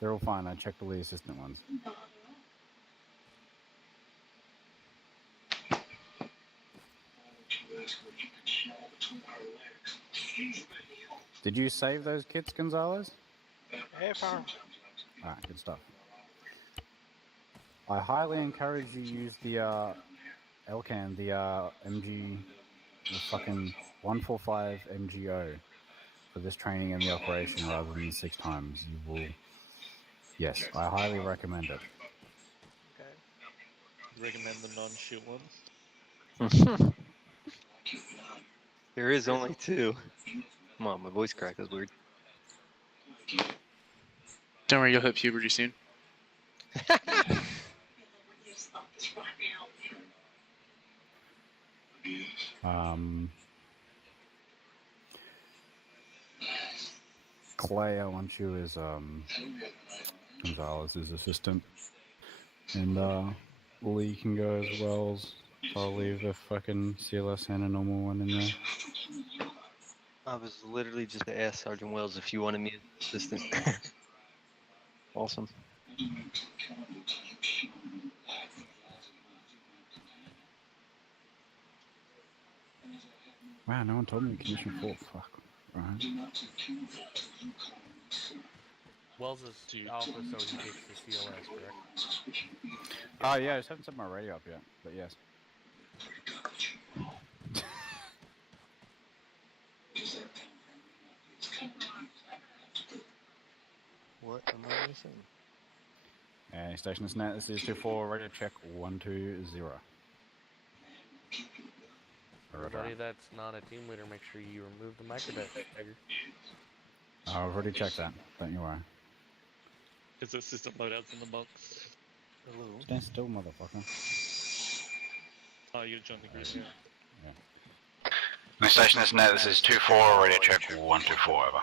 They're all fine. I checked all the assistant ones. Did you save those kits, Gonzalez? Hey, farm. Alright, good stuff. I highly encourage you use the LCAN, the MG, the fucking 145 MGO for this training and the operation rather than 6 times. You will. Yes, I highly recommend it. Okay. Recommend the non-shoot ones. There is only 2. Come on, my voice crack is weird. Don't worry, you'll hit puberty soon. Clay, I want you as Gonzalez's assistant, and Lee can go as well. I'll leave a fucking CLS and a normal one in there. I was literally just to ask Sergeant Wells if you wanted me as assistant. Awesome. Wow, no one told me Commission 4. Fuck. Right. Wells is alpha, so he takes the CLS, correct? Oh, yeah, I just haven't set my radio up yet, but yes. What am I missing? Hey, station is net. This is 2-4. Radio check 120. Everybody that's not a team leader, make sure you remove the microdetector. I've already checked that. Don't you worry. Is the system loadouts in the box? Hello. Stand still, motherfucker. Oh, you're joining the group, yeah. The station is net. This is 2-4. Radio check 124. Over.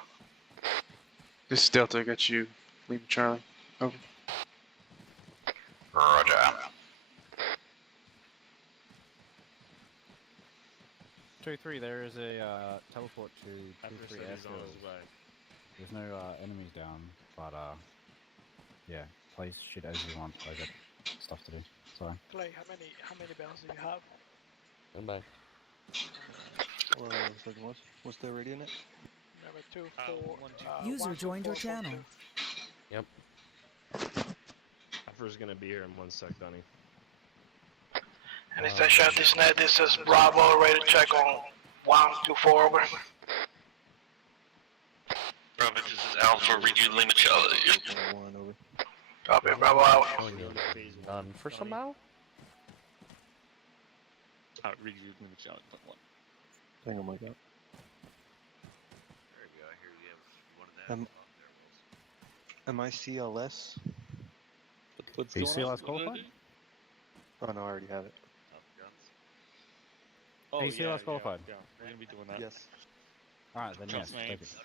This is Delta, I got you. Leave Charlie. Over. Roger. 2-3, there is a teleport to 2-3 He's on airfield. his way. There's no enemies down, but yeah, place shit as you want. I got stuff to do. So Clay, how many bells do you have? Stand by. What's the radio net? Number 2, 4. User joined your channel. Yep. Alpha's gonna be here in 1 sec, Donnie. And it's that shot this net. This is Bravo. Ready to check on 124. Over. Bravo, this is Alpha. Read you Lima Charlie. Over. Copy. Bravo out. None for somehow? Read you the challenge on 1. Hang on, my God. There you go. I hear you have one of them. Am I CLS? What's are you going on? CLS qualified? Oh no, I already have it. Oh, Are you CLS qualified? Yeah, we're gonna be doing that. Yes. Alright, then yes, Trust me. take it.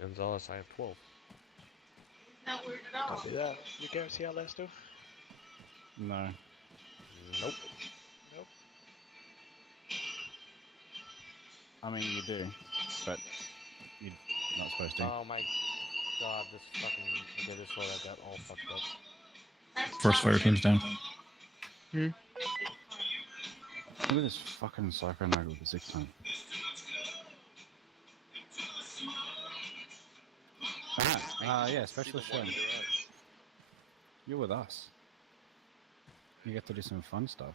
Gonzalez, I have 12. Copy that. You carry CLS too? No. Nope. Nope. I mean, you do, but you're not supposed to. Oh my god, this fucking... Okay, this one I got all fucked up. First fire team's down. Look at this fucking psycho nugget with the 6 ton. Yeah, specialist show. You're with us. You get to do some fun stuff.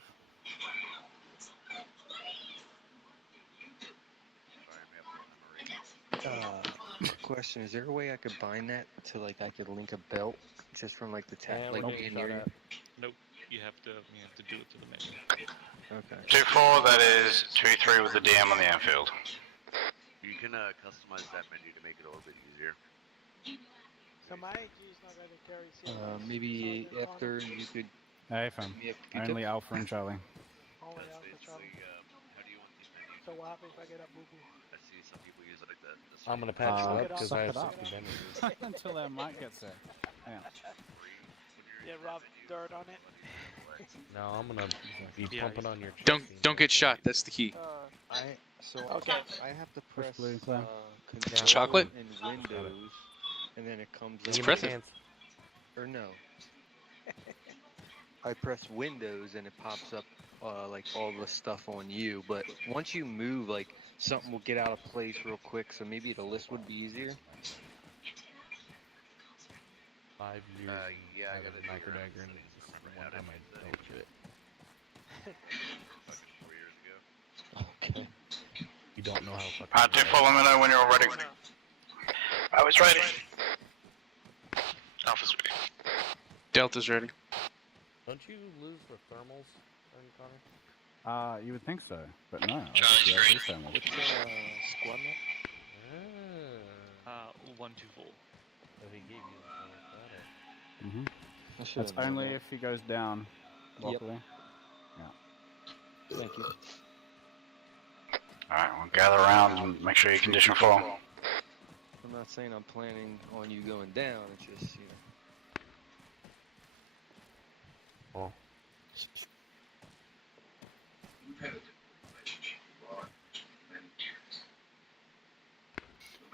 Question: is there a way I could bind that to I could link a belt just from the tap, Yeah, like nope. being near you? Nope. You have to do it to the menu. Okay. 2-4. That is 2-3 with the DM on the airfield. You can customize that menu to make it a little bit easier. So my AG is not ready to carry CLS. Maybe after you could. Hey, fam. Give me a Only Alpha and Charlie. Only That's Alpha Charlie. basically, how do you want these menus? So what happens if I get a boo-boo? I see some people use it like that. I'm gonna patch Uh, you up because suck I it have up. 60 bandages. Until their mic gets there. Hang on. Yeah, rub dirt on it. No, I'm gonna be Yeah, pumping on your chest. Don't get shot. That's the key. I Okay. I have to Push press blue and clear. control Chocolate? in Windows, and then it comes Give up. me a Espresso. chance. Or no. I press Windows and it pops up like all the stuff on you, but once you move, like something will get out of place real quick, so maybe the list would be easier. 5 years Yeah, I out of gotta do your microdagger, and settings. this is Remember the one adding time I it, don't do it. fucking 4 years ago. Okay. You don't know how fucking. Alright, 2-4, let me know when you're ready. I was ready. Alpha's ready. Delta's ready. Don't you lose the thermals, Connor? You would think so, but no. Charlie's I green. thermals. What's squad map? 124. So he gave you the thermals. Mm-hmm. I should That's have known only that. if he goes down Yep. locally. Thank you. Alright, we'll gather around and make sure you condition full. I'm not saying I'm planning on you going down, it's just, you know. Oh.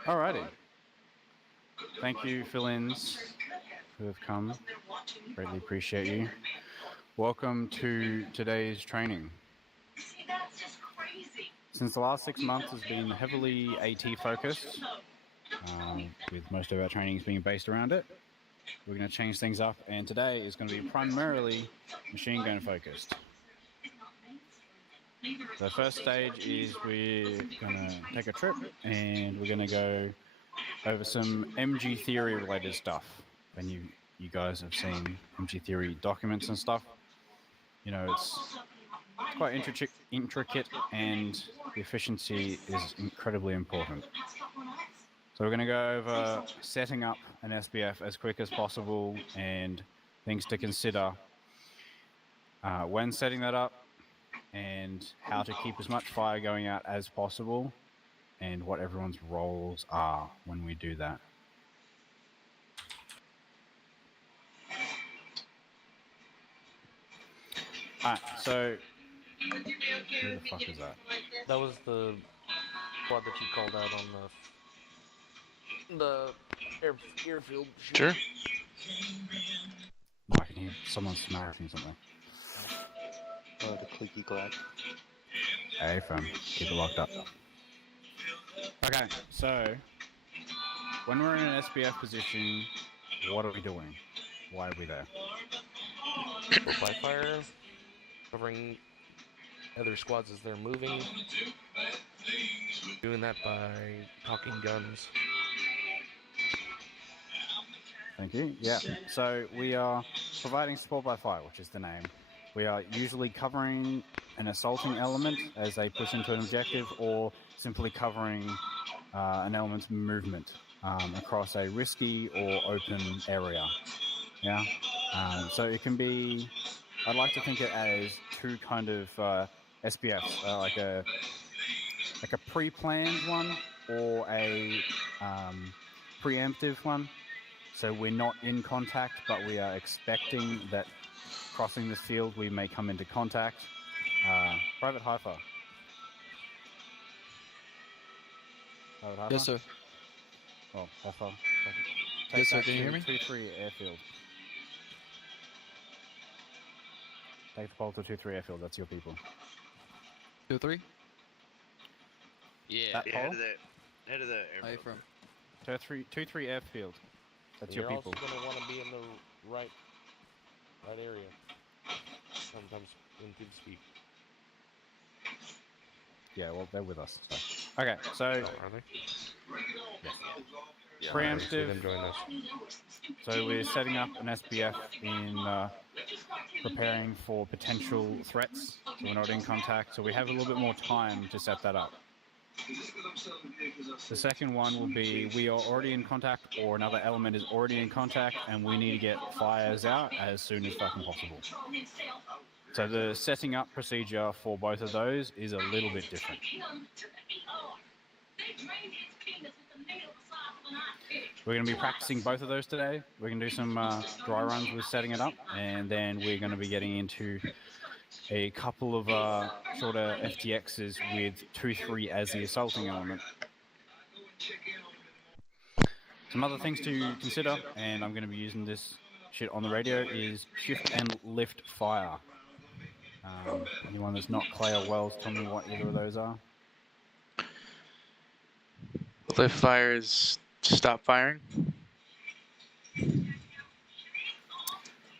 Alrighty. Thank you, fill-ins who have come. Greatly appreciate you. Welcome to today's training. Since the last 6 months has been heavily AT focused, with most of our trainings being based around it, we're going to change things up, and today is going to be primarily machine gun focused. The first stage is we're going to take a trip and we're going to go over some MG theory related stuff. And you guys have seen MG theory documents and stuff. You know, it's quite intricate and the efficiency is incredibly important. So we're going to go over setting up an SBF as quick as possible and things to consider when setting that up, and how to keep as much fire going out as possible, and what everyone's roles are when we do that. Alright, so who the fuck is that? That was the squad that you called out on the airfield. shoot. Sure. Oh, I can hear someone smashing something. Oh, the clicky clack. Hey, fam, keep it locked up. Okay, so when we're in an SBF position, what are we doing? Why are we there? By fire, covering other squads as they're moving. Doing that by talking guns. Thank you. Yeah, so we are providing support by fire, which is the name. We are usually covering an assaulting element as they push into an objective, or simply covering an element's movement across a risky or open area. Yeah. So it can be, I'd like to think it as two kind of SPFs, like a pre-planned one or a preemptive one. So we're not in contact, but we are expecting that crossing this field we may come into contact. Private Haifa. Private Haifa? Yes, sir. Oh, Haifa. Yes, sir. Can you hear me? 2-3 airfield. Take the pole to 2-3 airfield. That's your people. 2-3. Yeah. That Yeah, pole? head of the How you airport. from? 2-3 airfield. That's You're your people. also going to want to be in the right area. Sometimes in team speak. Yeah, well, they're with us. So. Okay, so Oh, are they? yeah. See Preemptive. them join us. So we're setting up an SBF in preparing for potential threats. So we're not in contact. So we have a little bit more time to set that up. The second one will be we are already in contact, or another element is already in contact, and we need to get fires out as soon as fucking possible. So the setting up procedure for both of those is a little bit different. We're going to be practicing both of those today. We're going to do some dry runs with setting it up, and then we're going to be getting into a couple of shorter FTXs with 2-3 as the assaulting element. Some other things to consider, and I'm going to be using this shit on the radio, is shift and lift fire. Anyone that's not Clay or Wells, tell me what either of those are. Lift fire is stop firing.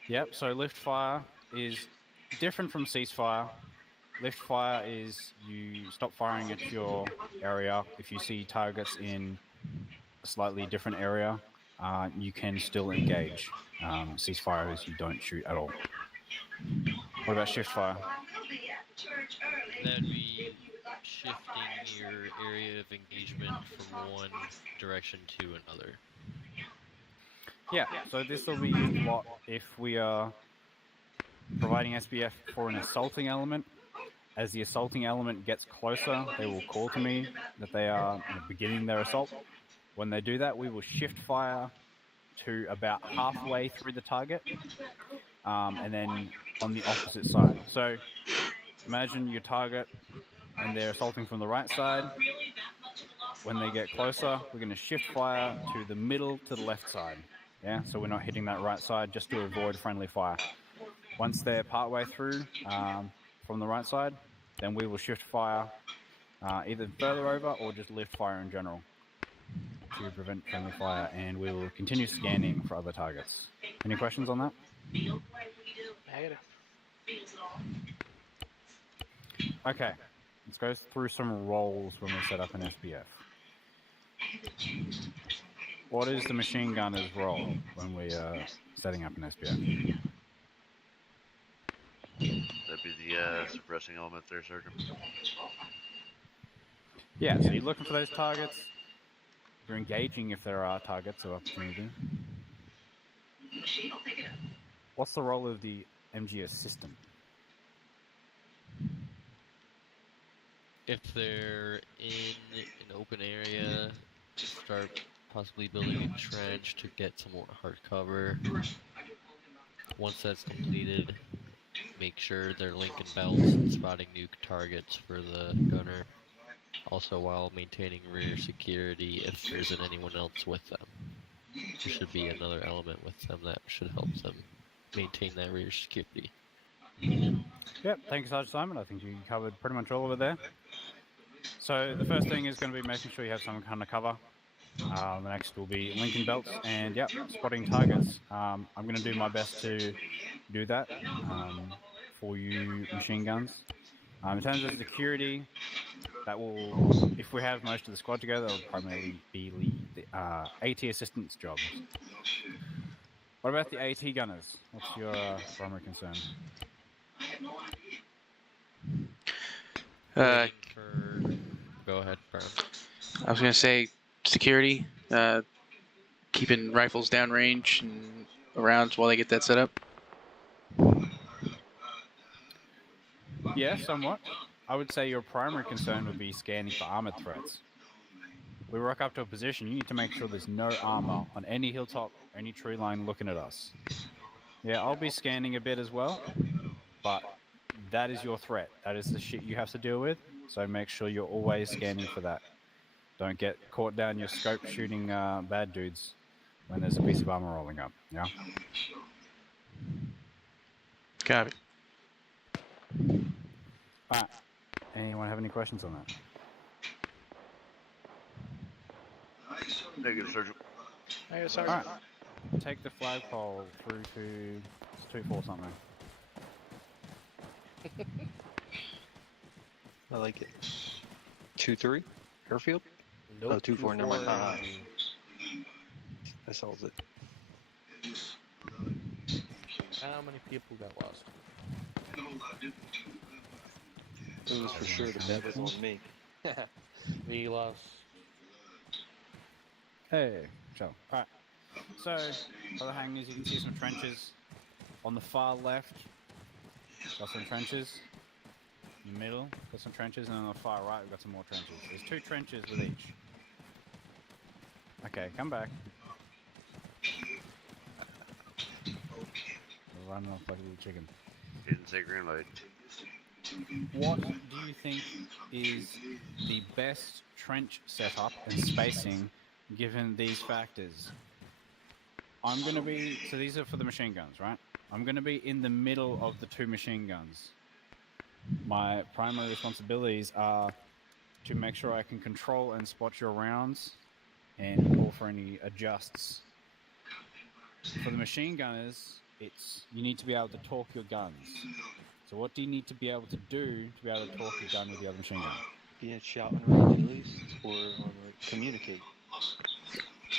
Yep, so lift fire is different from ceasefire. Lift fire is you stop firing at your area. If you see targets in a slightly different area, you can still engage. Ceasefire is you don't shoot at all. What about shift fire? That'd be shifting your area of engagement from one direction to another. Yeah, so this will be used a lot if we are providing SBF for an assaulting element. As the assaulting element gets closer, they will call to me that they are beginning their assault. When they do that, we will shift fire to about halfway through the target, and then on the opposite side. So imagine your target and they're assaulting from the right side. When they get closer, we're going to shift fire to the middle to the left side. Yeah, so we're not hitting that right side just to avoid friendly fire. Once they're partway through from the right side, then we will shift fire either further over or just lift fire in general to prevent friendly fire, and we will continue scanning for other targets. Any questions on that? Negative. Okay, let's go through some roles when we set up an SBF. What is the machine gunner's role when we are setting up an SBF? That'd be the suppressing element there, Sergeant. Yeah, so you're looking for those targets. You're engaging if there are targets of opportunity. What's the role of the MG assistant? If they're in an open area, start possibly building a trench to get some more hard cover. Once that's completed, make sure they're linking belts and spotting new targets for the gunner. Also, while maintaining rear security, if there isn't anyone else with them, there should be another element with them that should help them maintain that rear security. Yep, thank you, Sergeant Simon. I think you covered pretty much all of it there. So the first thing is going to be making sure you have some kind of cover. The next will be linking belts and, yep, spotting targets. I'm going to do my best to do that for you machine guns. In terms of security, that will, if we have most of the squad together, that will primarily be the AT assistant's job. What about the AT gunners? What's your primary concern? Go ahead, Brian. I was going to say security, keeping rifles downrange and around while they get that set up. Yeah, somewhat. I would say your primary concern would be scanning for armored threats. We rock up to a position, you need to make sure there's no armor on any hilltop, any tree line looking at us. Yeah, I'll be scanning a bit as well, but that is your threat. That is the shit you have to deal with, so make sure you're always scanning for that. Don't get caught down your scope shooting bad dudes when there's a piece of armor rolling up, yeah? Got it. Alright, anyone have any questions on that? Negative, Sergeant. Negative, Sergeant. Alright, take the flagpole through to 2-4 something. I like it. 2-3? Airfield? Nope. Oh, 2-4, never mind. 2-4. That solves it. How many people got lost? It was for sure the bet was on me. Me lost. Hey, chill. Alright, so for the hangars you can see some trenches. On the far left, got some trenches. In the middle, got some trenches, and on the far right, we've got some more trenches. There's 2 trenches with each. Okay, come back. We're running off like a little chicken. Didn't say green light. What do you think is the best trench setup and spacing given these factors. I'm going to be... So these are for the machine guns, right? I'm going to be in the middle of the two machine guns. My primary responsibilities are to make sure I can control and spot your rounds and call for any adjusts. For the machine gunners, you need to be able to talk your guns. So what do you need to be able to do to be able to talk your gun with the other machine gun? Be in shouting range at least, or like communicate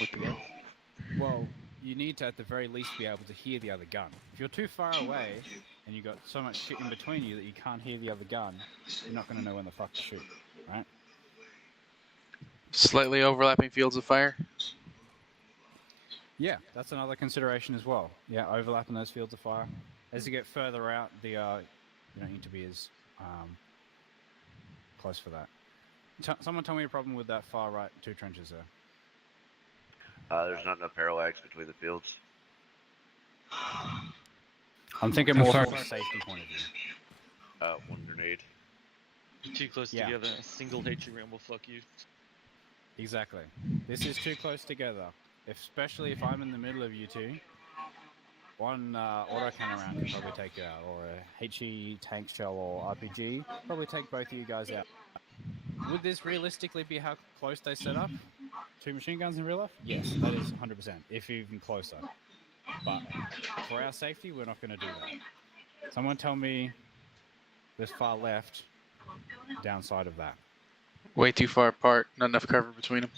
with the guns. Well, you need to at the very least be able to hear the other gun. If you're too far away and you've got so much shit in between you that you can't hear the other gun, you're not going to know when the fuck to shoot, right? Slightly overlapping fields of fire. Yeah, that's another consideration as well. Yeah, overlapping those fields of fire. As you get further out, you don't need to be as close for that. Someone tell me a problem with that far right 2 trenches there. There's not enough parallax between the fields. I'm thinking more from a safety point of view. 1 grenade. You're too close Yeah. together. A single HE round will fuck you. Exactly. This is too close together. Especially if I'm in the middle of you two. One autocannon round can probably take you out, or a HE tank shell or RPG probably take both of you guys out. Would this realistically be how close they set up? 2 machine guns in real life? Yes, that is 100%, if even closer. But for our safety, we're not going to do that. Someone tell me this far left, downside of that. Way too far apart. Not enough cover between them.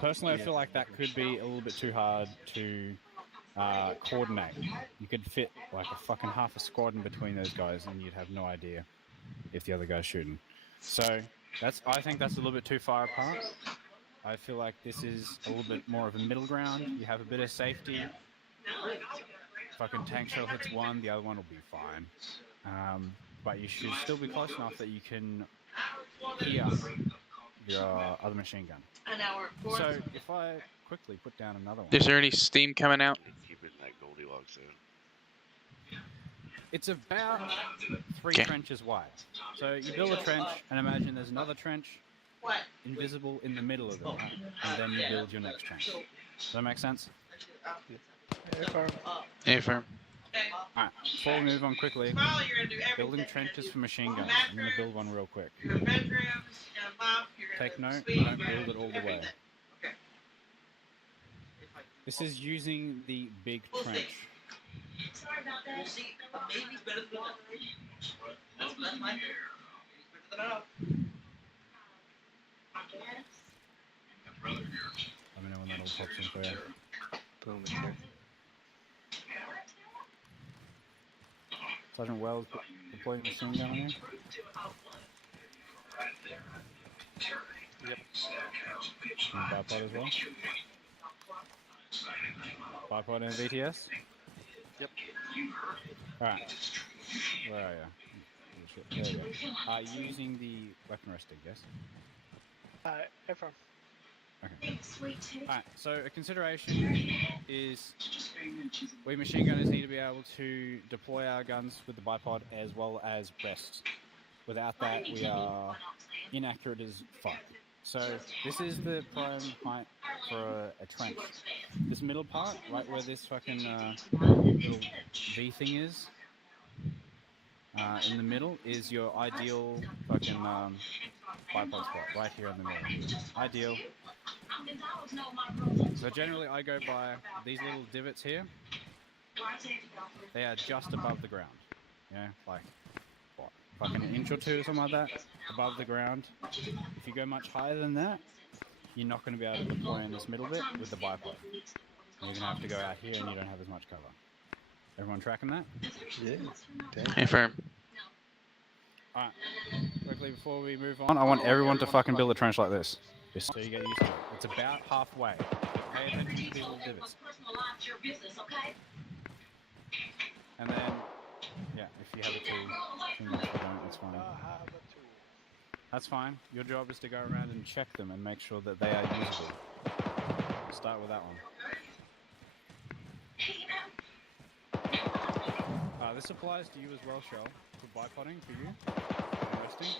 Personally, I feel like that could be a little bit too hard to coordinate. You could fit like a fucking half a squad in between those guys and you'd have no idea if the other guy's shooting. So I think that's a little bit too far apart. I feel like this is a little bit more of a middle ground. You have a bit of safety. Fucking tank shell hits one, the other one will be fine. But you should still be close enough that you can hear your other machine gun. So if I quickly put down another one. Is there any steam coming out? Keep it in that Goldilocks zone. It's about 3 Okay. trenches wide. So you build a trench and imagine there's another trench invisible in the middle of it, right? And then you build your next trench. Does that make sense? Affirm. Alright, before we move on quickly, building trenches for machine guns. I'm going to build one real quick. Take note, don't build it all the way. This is using the big trench. Sorry about that. Maybe better than that's my hair. Let me know when that all pops in for you. Boom, it's there. Sergeant Wells deploying machine gun on you. Yep. And bipod as well. Bipod and VTS? Yep. Alright. Where are you? There you go. Using the weapon resting, yes? Affirm. Okay. Alright, so a consideration is we machine gunners need to be able to deploy our guns with the bipod as well as rest. Without that, we are inaccurate as fuck. So this is the prime height for a trench. This middle part, right where this fucking little V thing is, in the middle is your ideal fucking bipod spot, right here in the middle. Ideal. So generally I go by these little divots here. They are just above the ground. Yeah, like what, fucking an inch or two or something like that above the ground. If you go much higher than that, you're not going to be able to deploy in this middle bit with the bipod. You're going to have to go out here and you don't have as much cover. Everyone tracking that? Yeah. Affirm. Alright, quickly before we move on, I want everyone to fucking build a trench like this. Just so you get used to it. It's about halfway. Pay attention to these little divots. And then, yeah, if you have a tool, much you don't, it's fine. That's fine. Your job is to go around and check them and make sure that they are usable. Start with that one. This applies to you as well, Shell, for bipoding for you, and resting.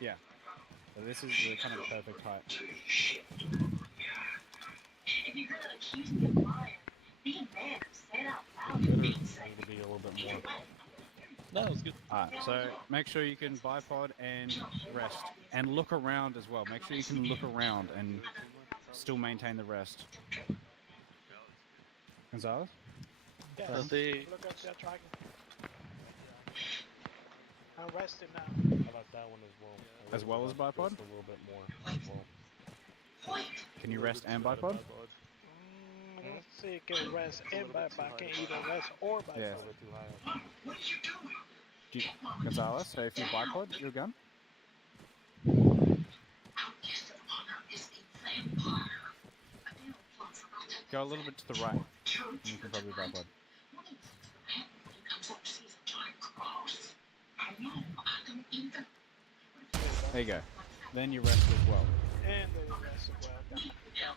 Yeah. So this is the kind of perfect height. Better need to be a little bit more. No, it was good. Alright, so make sure you can bipod and rest. And look around as well. Make sure you can look around and still maintain the rest. Gonzalez? Yes. So they Look at that tracking. I'm resting now. How about that one as well? As well as bipod? Just a little bit more as well. Can you rest and bipod? Let's see, it can rest and bipod. I can either rest or bipod. Yeah. A little bit too high. Gonzalez, so if you bipod your gun? Go a little bit to the right. And you can probably bipod. There you go. Then you rest as well. And then rest as well.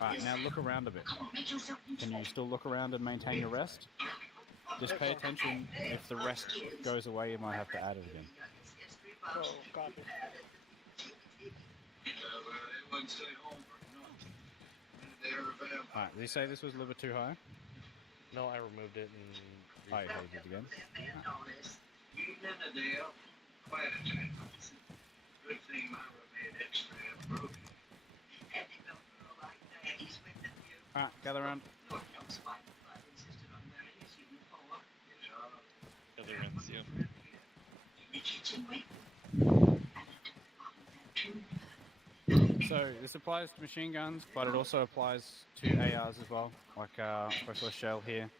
Alright, now look around a bit. Can you still look around and maintain your rest? Just pay attention. If the rest goes away, you might have to add it again. So, copy. Alright, did you say this was a little bit too high? No, I removed it and. Oh, you probably did again. Alright, gather around. other ends, yeah. So this applies to machine guns, but it also applies to ARs as well, like Specialist Shell here.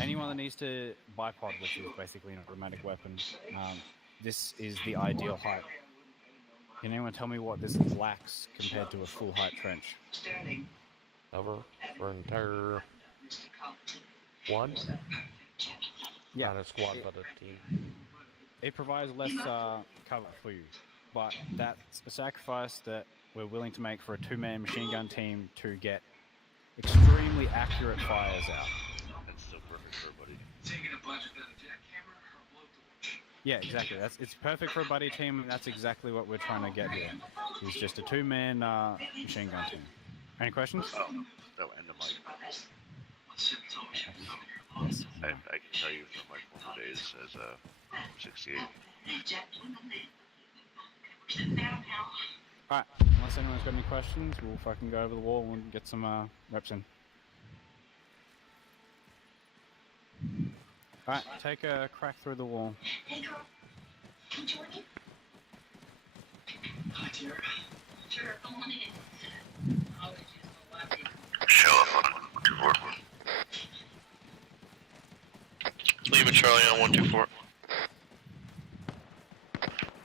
Anyone that needs to bipod, which is basically an automatic weapon, this is the ideal height. Can anyone tell me what this lacks compared to a full height trench? Cover for entire one? Yeah. Not a squad, but a team. It provides less cover for you, but that's a sacrifice that we're willing to make for a two-man machine gun team to get extremely accurate fires out. That's so perfect for everybody. Yeah, exactly. It's perfect for a buddy team, and that's exactly what we're trying to get here. It's just a two-man machine gun team. Any questions? Oh, and a mic. Yes. I can tell you from my former days as a 68. Alright, unless anyone's got any questions, we'll fucking go over the wall and get some reps in. Alright, take a crack through the wall. Show up on 124. Lima Charlie on 124.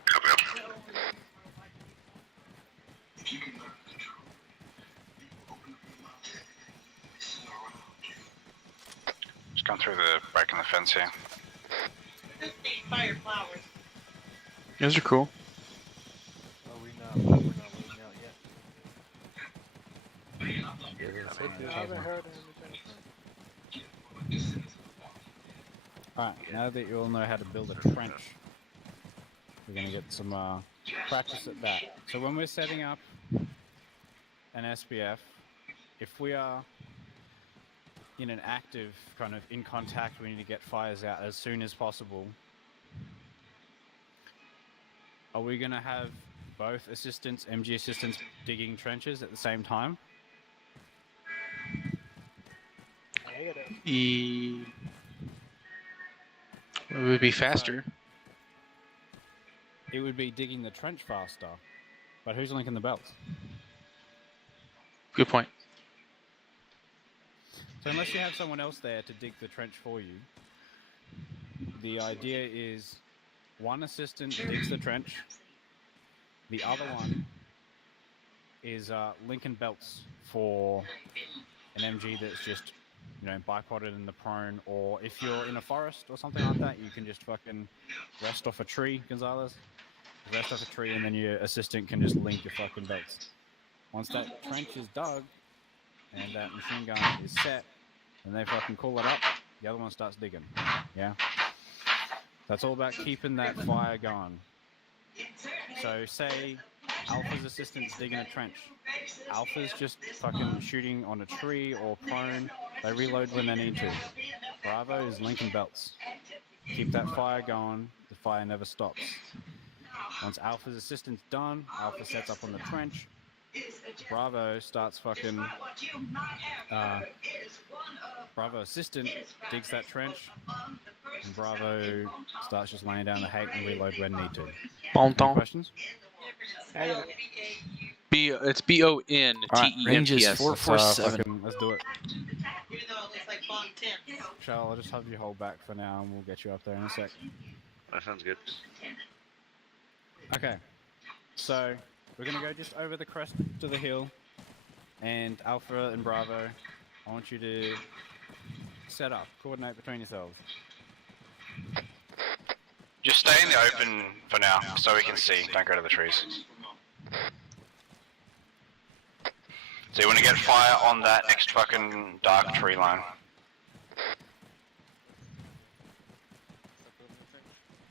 Copy up. Just going through the break in the fence here. Fire flowers. Those are cool. We're not loading out yet. Yeah, I haven't heard anything. Alright, now that you all know how to build a trench, we're going to get some practice at that. So when we're setting up an SBF, if we are in an active kind of in contact, we need to get fires out as soon as possible. Are we going to have both assistants, MG assistants, digging trenches at the same time? Negative. It would be faster. It would be digging the trench faster, but who's linking the belts? Good point. So unless you have someone else there to dig the trench for you, the idea is one assistant digs the trench, the other one is linking belts for an MG that's just, you know, bipoded in the prone, or if you're in a forest or something like that, you can just fucking rest off a tree, Gonzalez. Rest off a tree, and then your assistant can just link your fucking belts. Once that trench is dug and that machine gun is set, and they fucking call it up, the other one starts digging. Yeah? That's all about keeping that fire going. So say Alpha's assistant's digging a trench. Alpha's just fucking shooting on a tree or prone. They reload when they need to. Bravo is linking belts. Keep that fire going. The fire never stops. Once Alpha's assistant's done, Alpha sets up on the trench. Bravo starts fucking... Bravo assistant digs that trench. And Bravo starts just laying down the hate and reload when need to. Bon Any temps. questions? It's BONTEMPS. Range is 447. Let's do it. Shall I'll just have you hold back for now and we'll get you up there in a sec. That sounds good. Okay, so we're gonna go just over the crest to the hill, and Alpha and Bravo, I want you to set up, coordinate between yourselves. Just stay in the open for now, so we can see. Don't go to the trees. So you want to get fire on that next fucking dark tree line.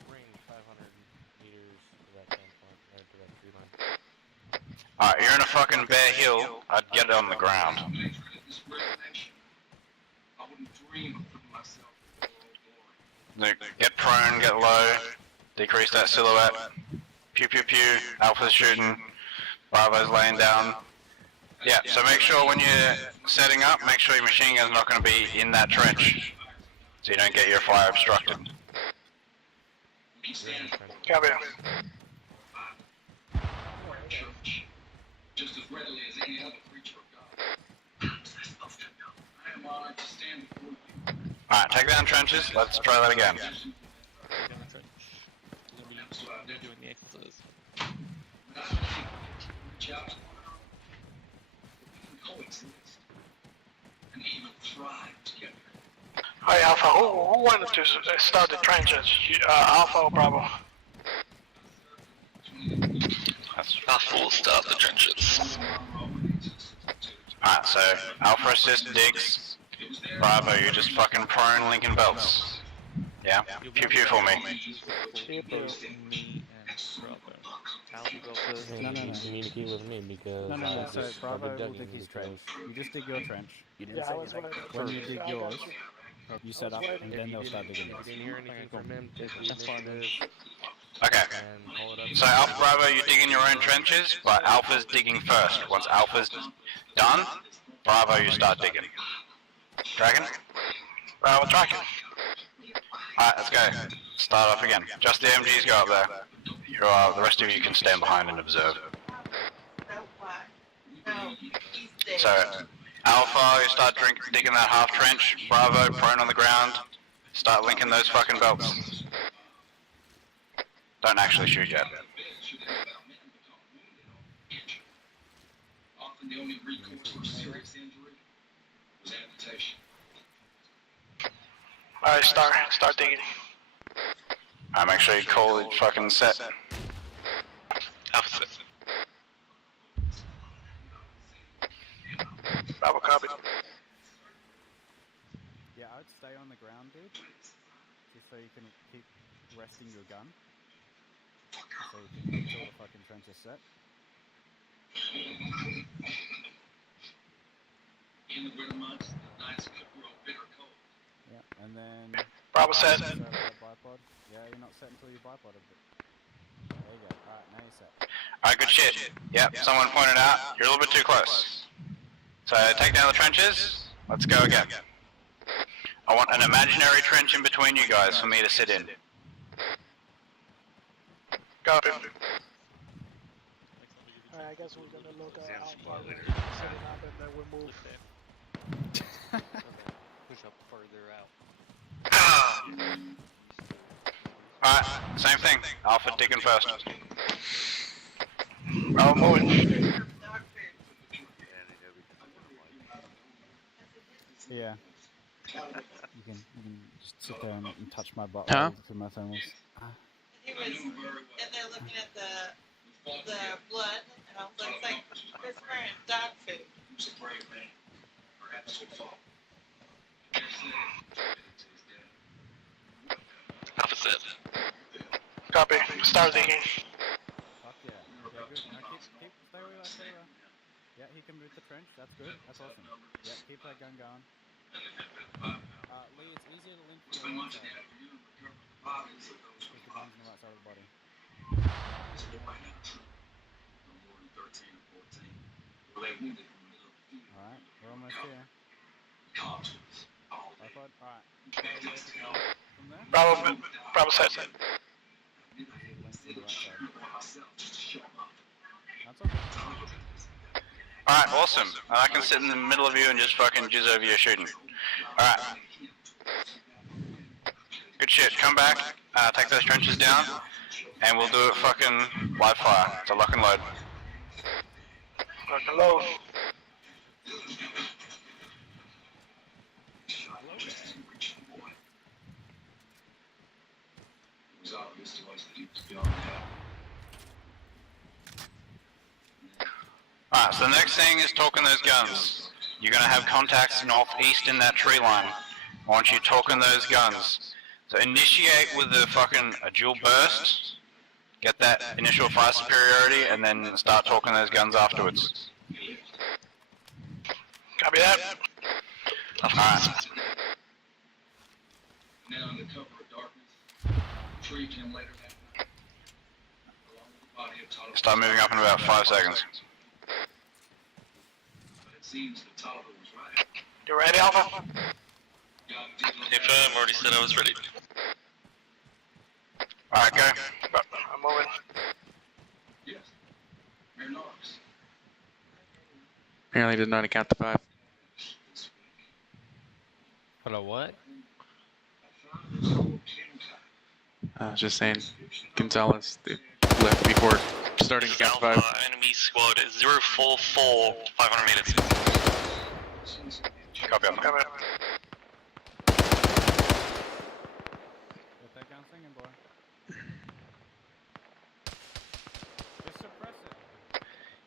Ring 500 meters to that standpoint, right to that tree line. Alright, you're in a fucking bare hill. I'd get it on the ground. Get prone, get low, decrease that silhouette. Pew pew pew, Alpha's shooting, Bravo's laying down. Yeah, so make sure when you're setting up, make sure your machine gun's not going to be in that trench, so you don't get your fire obstructed. Copy. Just as readily as any other creature of God. I am honored to stand before you. Alright, take down trenches, let's try that again. Down the trench. They're doing the exercise. Reach out to one another. We can coexist. And even thrive together. Hi Alpha, who wanted to start the trenches? Alpha or Bravo? Alpha will start the trenches. Alright, so Alpha assist digs. Bravo, you're just fucking prone linking belts. Yeah? Pew pew for me. Me and Bravo. No. Communicate with me because No, I so just Bravo started will dig digging his because trench. You just dig your trench. you didn't Yeah, I say was anything. wondering. When you dig yours, you set up and then they'll start digging If yours. you didn't hear anything from him, take the That's fine, initiative Okay. and pull it up. So Alpha Bravo, you're digging your own trenches, but Alpha's digging first. Once Alpha's done, Bravo, you start digging. Dragon? Bravo tracking. Alright, let's go. Start off again. Just the MGs go up there. The rest of you can stand behind and observe. So, Alpha, you start digging that half trench. Bravo, prone on the ground. Start linking those fucking belts. Don't actually shoot yet. Often the only recourse for serious injury was amputation. Alright, start digging. Alright, make sure you call it fucking set. Alpha set. Bravo copy. Yeah, I would stay on the ground, dude. Just so you can keep resting your gun. So you can until the fucking trench is set. In the winter months, the nights could grow bitter cold. Yeah, and then... Bravo set. Set with that bipod. Yeah, you're not set until you bipoded it. There you go. Alright, now you're set. Alright, good shit. Yep, someone pointed out, you're a little bit too close. So take down the trenches, let's go again. I want an imaginary trench in between you guys for me to sit in. Copy. Alright, I guess we're gonna look Alpha setting up and then we'll move. Push up further out. Alright, same thing. Alpha digging first. Bravo moving. Yeah. You can just sit there and touch my butt Huh? because my phone was... He was in there looking at the blood, and I was like, Christopher and dog food. Who's a brave man? Perhaps would fall. Alpha set. Copy. Start digging. Fuck can boot the trench. That's good. That's awesome. Yeah, keep that gun going. Lee, it's easier to link to the right side. Because the gun's on the right side of the body. Alright, we're almost here. Tripod? Alright. From there? Bravo side. Easier to link from the right side. That's okay. Alright, awesome. And I can sit in the middle of you and just fucking jizz over your shooting. Alright. Good shit. Come back, take those trenches down, and we'll do it fucking live fire. It's a lock and load. Lock and load. Alright, so the next thing is talking those guns. You're gonna have contacts northeast in that tree line. I want you talking those guns. So initiate with a fucking dual burst, get that initial fire superiority, and then start talking those guns afterwards. Copy that. Alright. Now in the cover of darkness, retrieved him later that night. Along with the body of Toto. Start moving up in about 5 seconds. But it seems that Toto was right. You ready, Alpha? If I'm already said I was ready. Alright, go. I'm moving. Yes. Mayor Knox. Apparently did not account to 5. Hello, what? I was just saying, Gonzalez they left before starting to count to 5. Enemy squad 044, 500 meters. Copy on. Copy. Get that gun singing, boy. Just suppress it.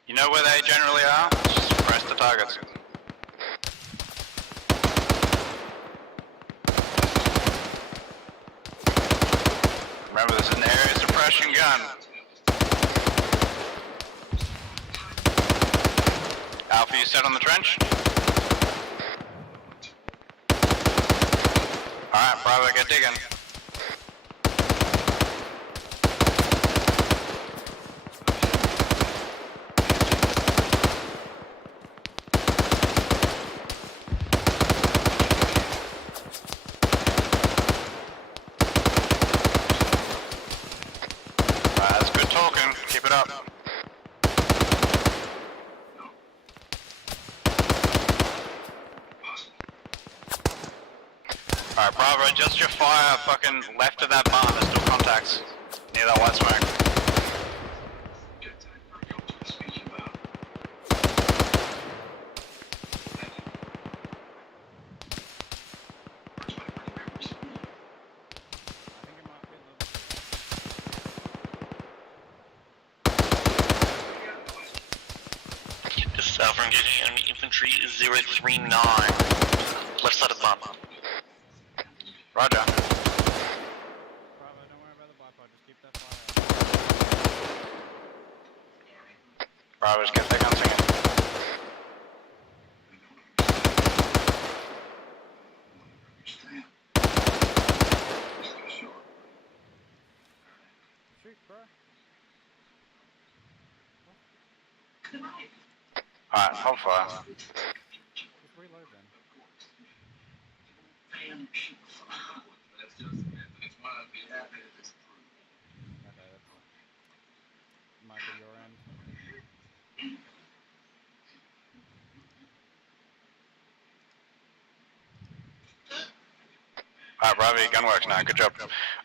You know where they generally are? Just press the targets. Remember, this is an area suppression gun. Alpha, you set on the trench? Alright, Bravo, get digging. That's good talking. Keep it up. Alright, Bravo, adjust your fire fucking left of that barn. There's still contacts near that white smoke. Just south from engaging enemy infantry 039. Left side of the bomb. Roger. Bravo, don't worry about the bipod. Just keep that fire up. Bravo, just get that gun singing. Shoot, bro. Alright, hold fire. Just reload then. Okay, that's might be your end. Alright, Bravo, your gun works now. Good job.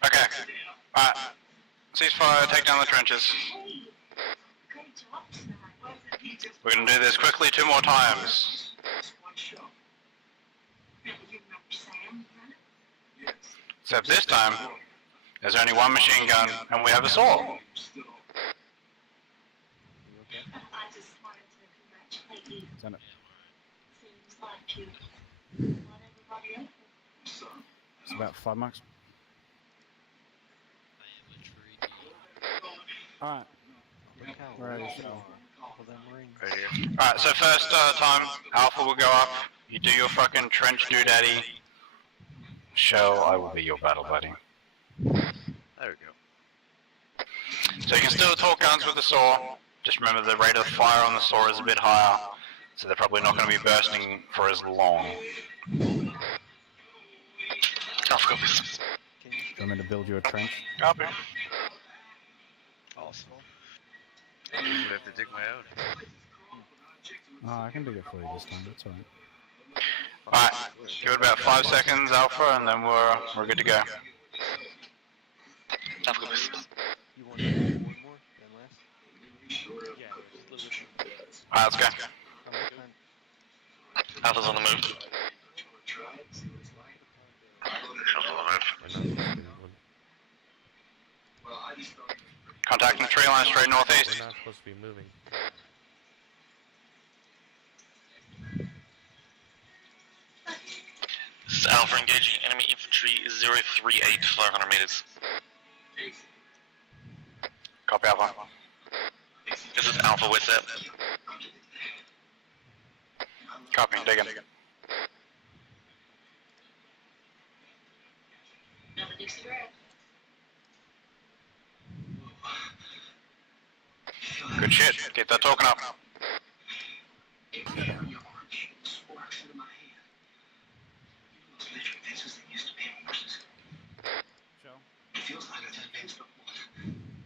Okay. Alright. Ceasefire, take down the trenches. We're gonna do this quickly 2 more times. Except this time, there's only 1 machine gun, and we have a saw. You okay? Send it. It's about 5 marks. Alright. We're ready to show. Right here. Alright, so first time, Alpha will go up. You do your fucking trench doodaddy. Shell, I will be your battle buddy. There we go. So you can still talk guns with the saw. Just remember the rate of fire on the saw is a bit higher, so they're probably not going to be bursting for as long. Alpha copy. Do you want me to build you a trench? Copy. Awesome. You would have to dig my own. Oh, I can dig it for you this time. That's alright. Alright, give it about 5 seconds, Alpha, and then we're good to go. Alpha copy. You want to add one more than last? Yeah, just a little bit more. Alright, let's go. Alpha's on the move. Alpha's on the move. Contacting tree line straight northeast. We're not supposed to be moving. This is Alpha engaging enemy infantry 038, 500 meters. Copy, Alpha. This is Alpha with that. Copy, digging. Good shit. Get that token up.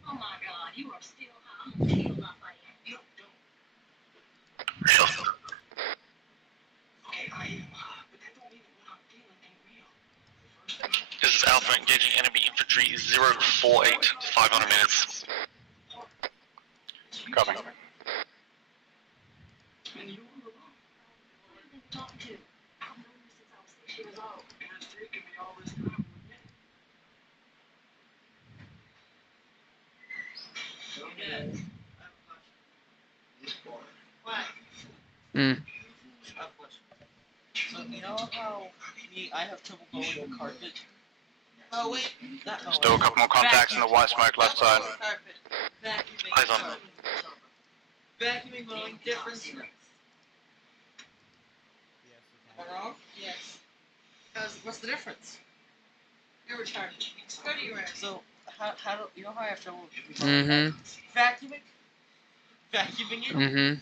Oh my god, you are still high. I'm gonna heal up by you. Okay, I am, but that don't mean that what I'm feeling ain't real. This is Alpha engaging enemy infantry 048, 500 meters. Copy. And you were wrong. Who have you been talking to? I've known you since I was 6 years old. And it's taken me all this time to admit it. What? So you know how I have trouble going with carpet? Oh wait. Still a couple more contacts in the white smoke left side. Eyes on. Vacuuming, mowing, difference. Am I wrong? Yes. What's the difference? You're retarded. Go to your ass. So how do you know how I have trouble with Mm-hmm. vacuuming? Vacuuming it? Mm-hmm.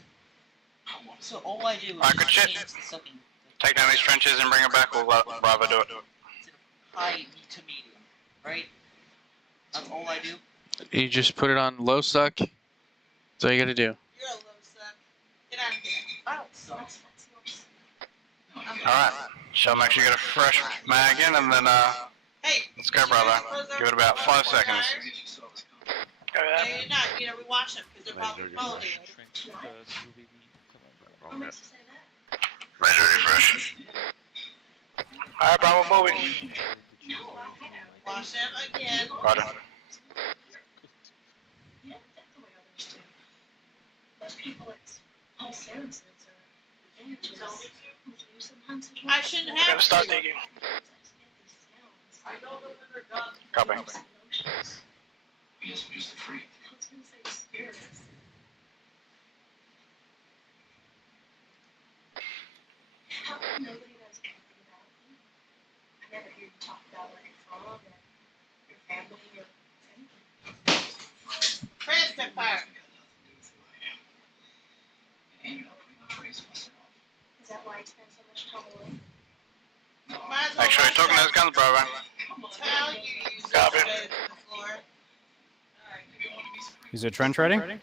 So all I do is Alright, good shit. change the sucking Take down these trenches and bring them back. We'll let Bravo do it. high to medium, right? That's all I do. You just put it on low suck. That's all you gotta do. You're a low suck. Get out of here. I don't suck. Alright. Shall make sure you get a fresh mag in and then Hey. let's go, Bravo. Give it about 5 seconds. No, you're not. You know, we watch them because they're probably following you. Wrong guy. Ready to refresh. Alright, Bravo, moving. Watch them again. Roger. Yeah, that's the way others do. Most people, it's all sentences or advantages. Sometimes it's I shouldn't We're have gonna start to. digging. Copy. How come nobody knows anything about you? I never hear you talk about where you're from and your family or anything. Christopher. Is that why you spend so much time away? Might as well Make sure you're watch talking that. those guns, Bravo. Tell you use Copy. those to the floor. Is your trench ready? Alright,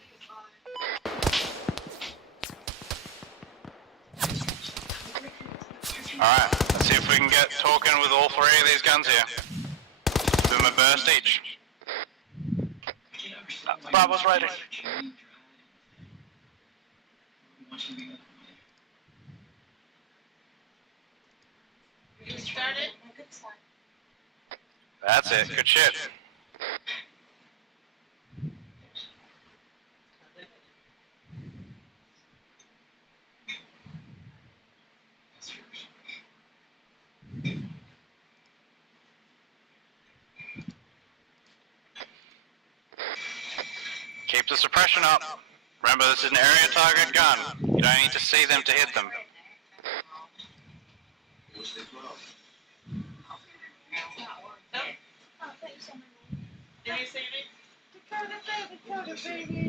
let's see if we can get talking with all 3 of these guns here. Give them a burst each. Bravo's ready. You started? That's it, good shit. Keep the suppression up. Remember, this is an area target gun. You don't need to see them to hit them. Did you see me? Dakota, baby.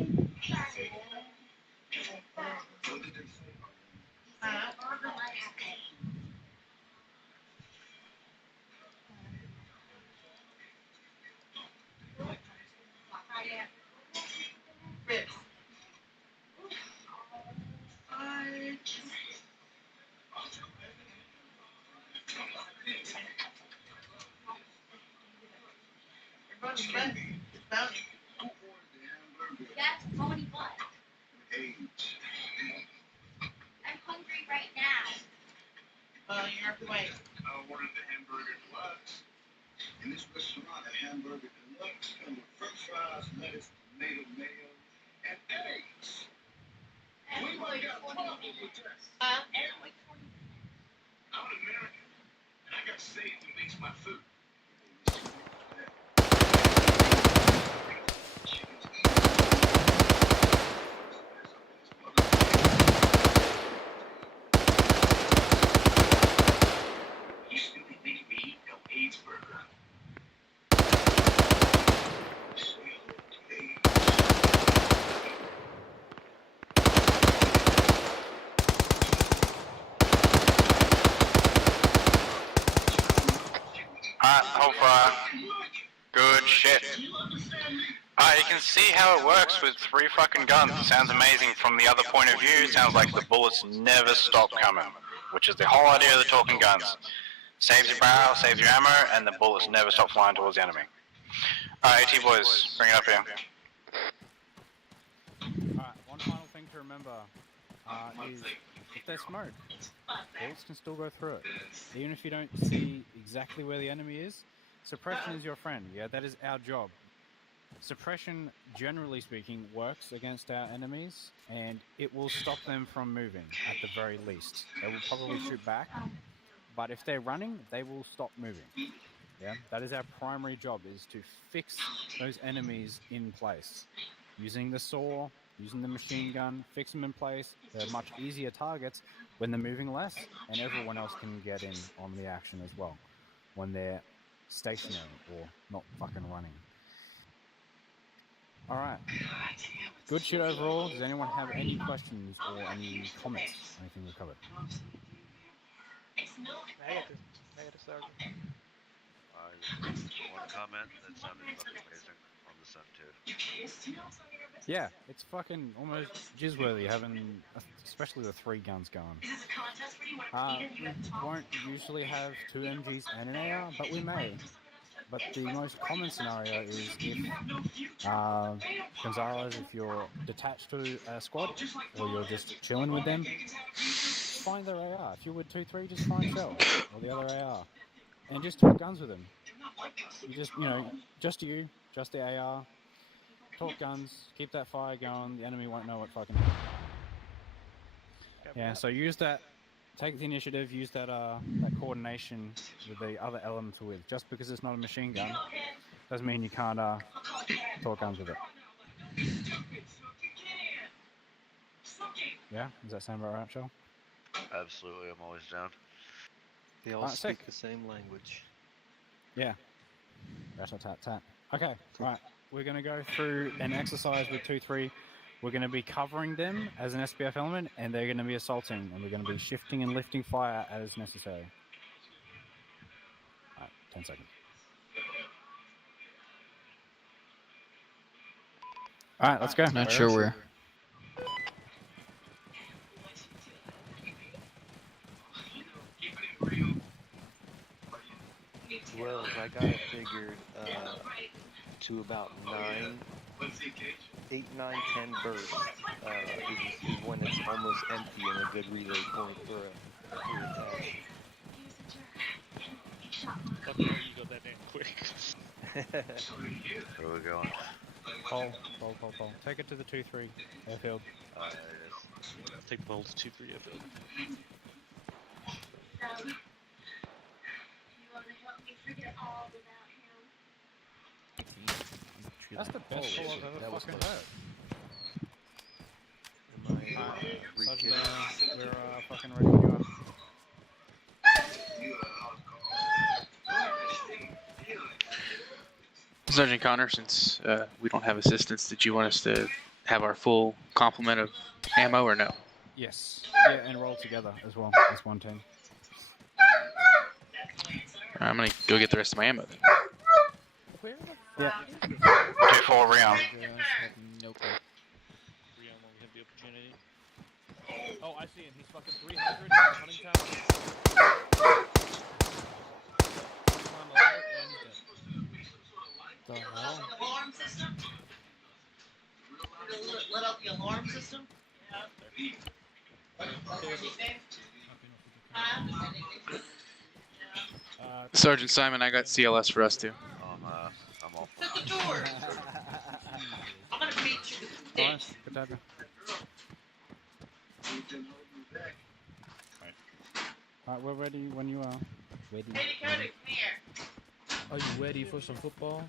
Huh? Ribs. That's Tony Butt. I'm hungry right now. Well, you have to wait. I ordered the hamburger deluxe. In this restaurant, a hamburger deluxe comes with french fries, lettuce, tomato, mayo, and eggs. We might got problems with that. Huh? I'm an American, and I got saved who makes my food. You still think me, no AIDS burger? Alright, hold fire. Good shit. Alright, you can see how it works with 3 fucking guns. It sounds amazing from the other point of view. It sounds like the bullets never stop coming, which is the whole idea of the talking guns. Saves your barrel, saves your ammo, and the bullets never stop flying towards the enemy. Alright, AT boys, bring it up here. Alright, one final thing to remember is if there's smoke, bullets can still go through it. Even if you don't see exactly where the enemy is, suppression is your friend. Yeah, that is our job. Suppression, generally speaking, works against our enemies, and it will stop them from moving, at the very least. They will probably shoot back, but if they're running, they will stop moving. Yeah, that is our primary job, is to fix those enemies in place. Using the saw, using the machine gun, fix them in place. They're much easier targets when they're moving less, and everyone else can get in on the action as well when they're stationary or not fucking running. Alright. Good shit overall. Does anyone have any questions or any comments? Anything we've covered? Negative. Negative, Sergeant. I want to comment. That sounded fucking amazing on the Sun too. Yeah, it's fucking almost jizzworthy having, especially the 3 guns going. We won't usually have 2 MGs and an AR, but we may. But the most common scenario is if, Gonzalez, if you're detached to a squad, or you're just chilling with them, find their AR. If you're with 2-3, just find Shell, or the other AR. And just talk guns with them. You just, just you, just the AR, talk guns, keep that fire going, the enemy won't know what fucking... Yeah, so use that, take the initiative, use that that coordination with the other element with. Just because it's not a machine gun, doesn't mean you can't talk guns with it. Yeah, does that sound about right, Shell? Absolutely, I'm always down. They all speak sick. the same language. Yeah. That's a tap. Okay, right. We're going to go through an exercise with 2-3. We're going to be covering them as an SBF element, and they're going to be assaulting, and we're going to be shifting and lifting fire as necessary. Alright, 10 seconds. Alright, let's go. Not sure where. Well, I got it figured to about 8, 9, 10 bursts is when it's almost empty and a good relay point for a attack. Fuck, you go that damn quick. Where are we going? Pole. Take it to the 2-3 airfield. Yes. Take the ball to 2-3 airfield. That's the best pull I've ever fucking heard. Sergeant Dana, we're fucking ready to go. Sergeant Connor, since we don't have assistance, did you want us to have our full complement of ammo or no? Yes. Yeah, and roll together as well as one team. I'm gonna go get the rest of my ammo then. Where the fuck Yeah. is this? 2-4 Rion. No clue. Rion when we have the opportunity. Oh, I see him. He's fucking 300 in the hunting tower. Climb a ladder and he's dead. The hell? Alarm system? Lit up the alarm system? Yeah. What's his name? Sergeant Simon, I got CLS for us too. I'm all Shut the door! I'm gonna beat you to the dick. Nice. Good to have you. Alright, we're ready when you are. Ready. Hey, Dakota, come here. Are you ready for some football?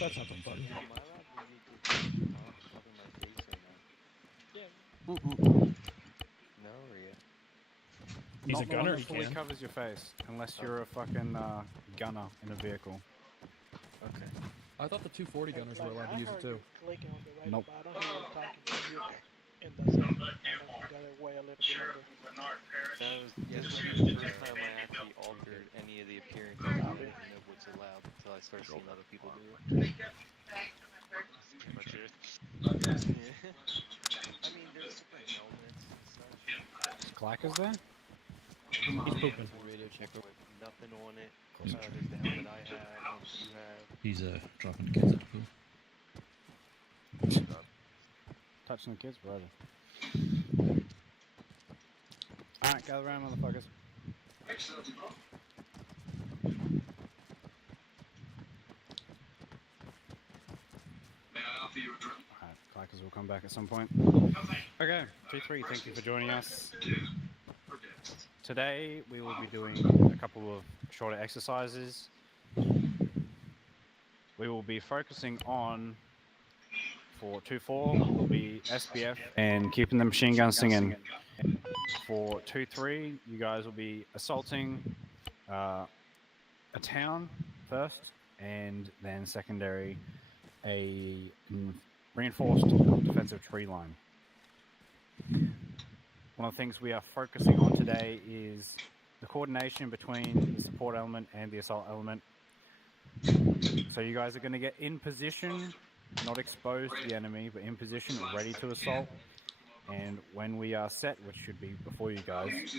That's not fun. Am I allowed to use this covering my face or no? Yeah. No, or yeah? He's Not a the one gunner, that he fully can. covers your face, unless you're a fucking gunner in a vehicle. Okay. I thought the 240 gunners were allowed to use it too. Clicking on the radio, Nope. but I don't hear you talking to you. And that's it. I'm gonna get away a little bit longer. This was the first time I actually altered any of the appearances. I didn't even know what's allowed until I started seeing other people do it. pretty much it. Yeah. I mean, there's different helmets and such. Clackers there? He's pooping. Radio checker. With nothing on it. There's the helmet I have, one that you have. He's dropping the kids at the pool. Touching the kids, brother. Alright, gather around, motherfuckers. Alright, clackers will come back at some point. Okay, 2-3, thank you for joining us. Today we will be doing a couple of shorter exercises. We will be focusing on, for 2-4, will be SPF and keeping the machine gun singing. For 2-3, you guys will be assaulting a town first, and then secondary, a reinforced defensive tree line. One of the things we are focusing on today is the coordination between the support element and the assault element. So you guys are going to get in position, not exposed to the enemy, but in position, ready to assault. And when we are set, which should be before you guys,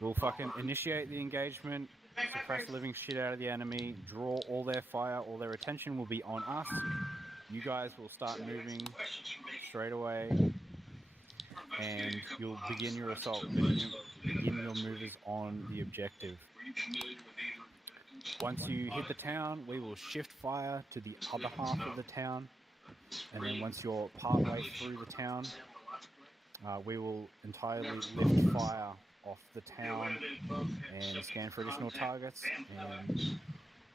we'll fucking initiate the engagement, suppress the living shit out of the enemy, draw all their fire, all their attention will be on us. You guys will start moving straight away, and you'll begin your assault, begin your movers on the objective. Once you hit the town, we will shift fire to the other half of the town, and then once you're partway through the town, we will entirely lift fire off the town and scan for additional targets, and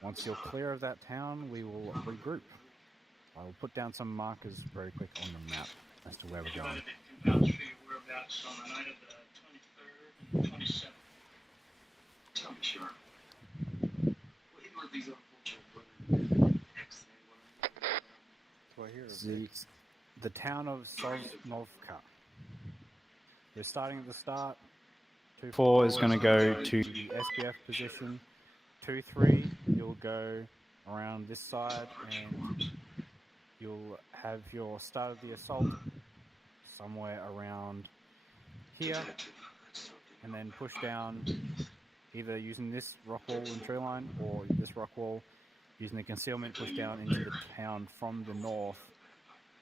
once you're clear of that town, we will regroup. I will put down some markers very quick on the map as to where we're going. Do I hear The town of Sosnovka. We're starting at the start. 2-4 is going to go to the SPF position. 2-3, you'll go around this side and you'll have your start of the assault somewhere around here, and then push down either using this rock wall and tree line or this rock wall using the concealment, push down into the town from the north.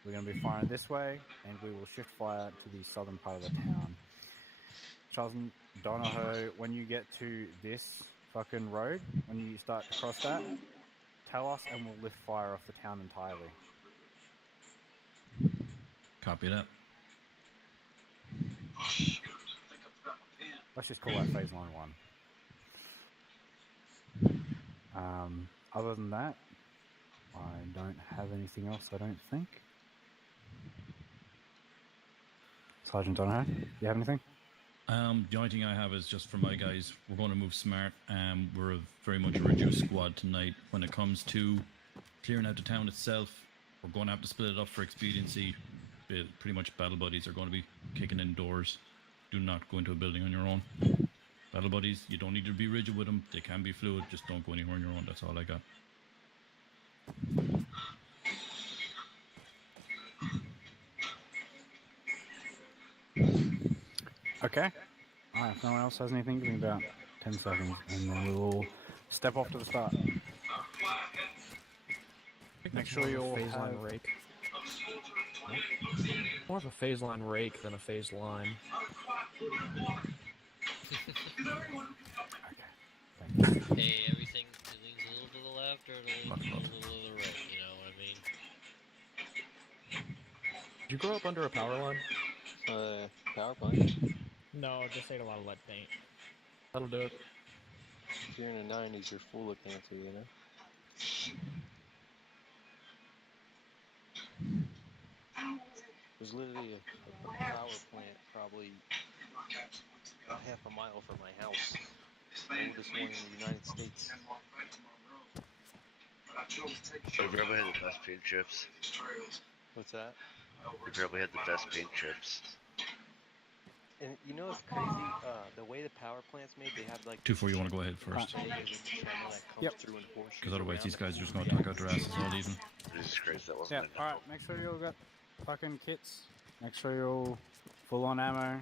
We're going to be firing this way, and we will shift fire to the southern part of the town. Charles and Donahoe, when you get to this fucking road, when you start to cross that, tell us and we'll lift fire off the town entirely. Copy that. Let's just call that phase line 1. Other than that, I don't have anything else, I don't think. Sergeant Donahoe, you have anything? The only thing I have is just for my guys, we're going to move smart. We're very much a reduced squad tonight. When it comes to clearing out the town itself, we're going to have to split it up for expediency. Pretty much battle buddies are going to be kicking indoors. Do not go into a building on your own. Battle buddies, you don't need to be rigid with them. They can be fluid. Just don't go anywhere on your own. That's all I got. Okay. Alright, if no one else has anything, give me about 10 seconds, and then we will step off to the start. Make sure you all phase line have... rake. More of a phase line rake than a phase line. Hey, everything leans a little to the left or a little to the right, you know what I mean? Did you grow up under a power line? Power plant. No, just ate a lot of lead paint. That'll do it. If you're in the 90s, you're full of cancer, you know? There's literally a power plant probably half a mile from my house. The oldest one in the United States. You probably had the best paint chips. What's that? You probably had the best paint chips. And you know what's crazy? The way the power plant's made, they have like 2-4, you want to go ahead first? Yep. Because otherwise these guys are just going to talk out their asses all evening. Jesus Christ, that wasn't Yeah, alright, make sure you all got fucking kits. Make sure you're all full on ammo.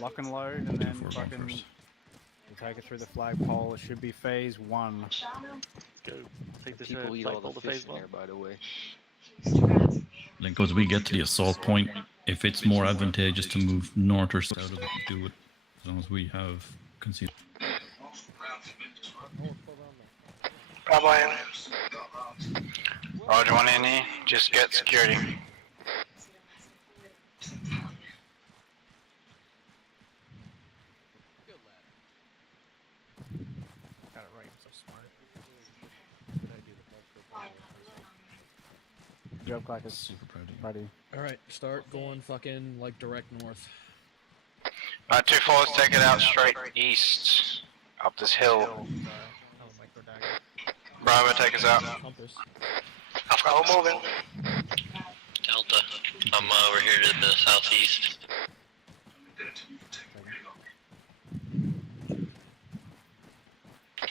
Lock and load, and then fucking... We'll take it through the flagpole. It should be phase 1. Go. Take this people eat all the fish in there, by the way. Then as we get to the assault point, if it's more advantageous to move north or south of it, do it. As long as we have concealed. Bravo in. Roger 1 NE, just get security. Got it right, I'm so smart. Good job, Clackers. Ready. Alright, start going fucking like direct north. 2-4, take it out straight east, up this hill. Bravo, take us out. Bravo moving. Delta, I'm over here to the southeast.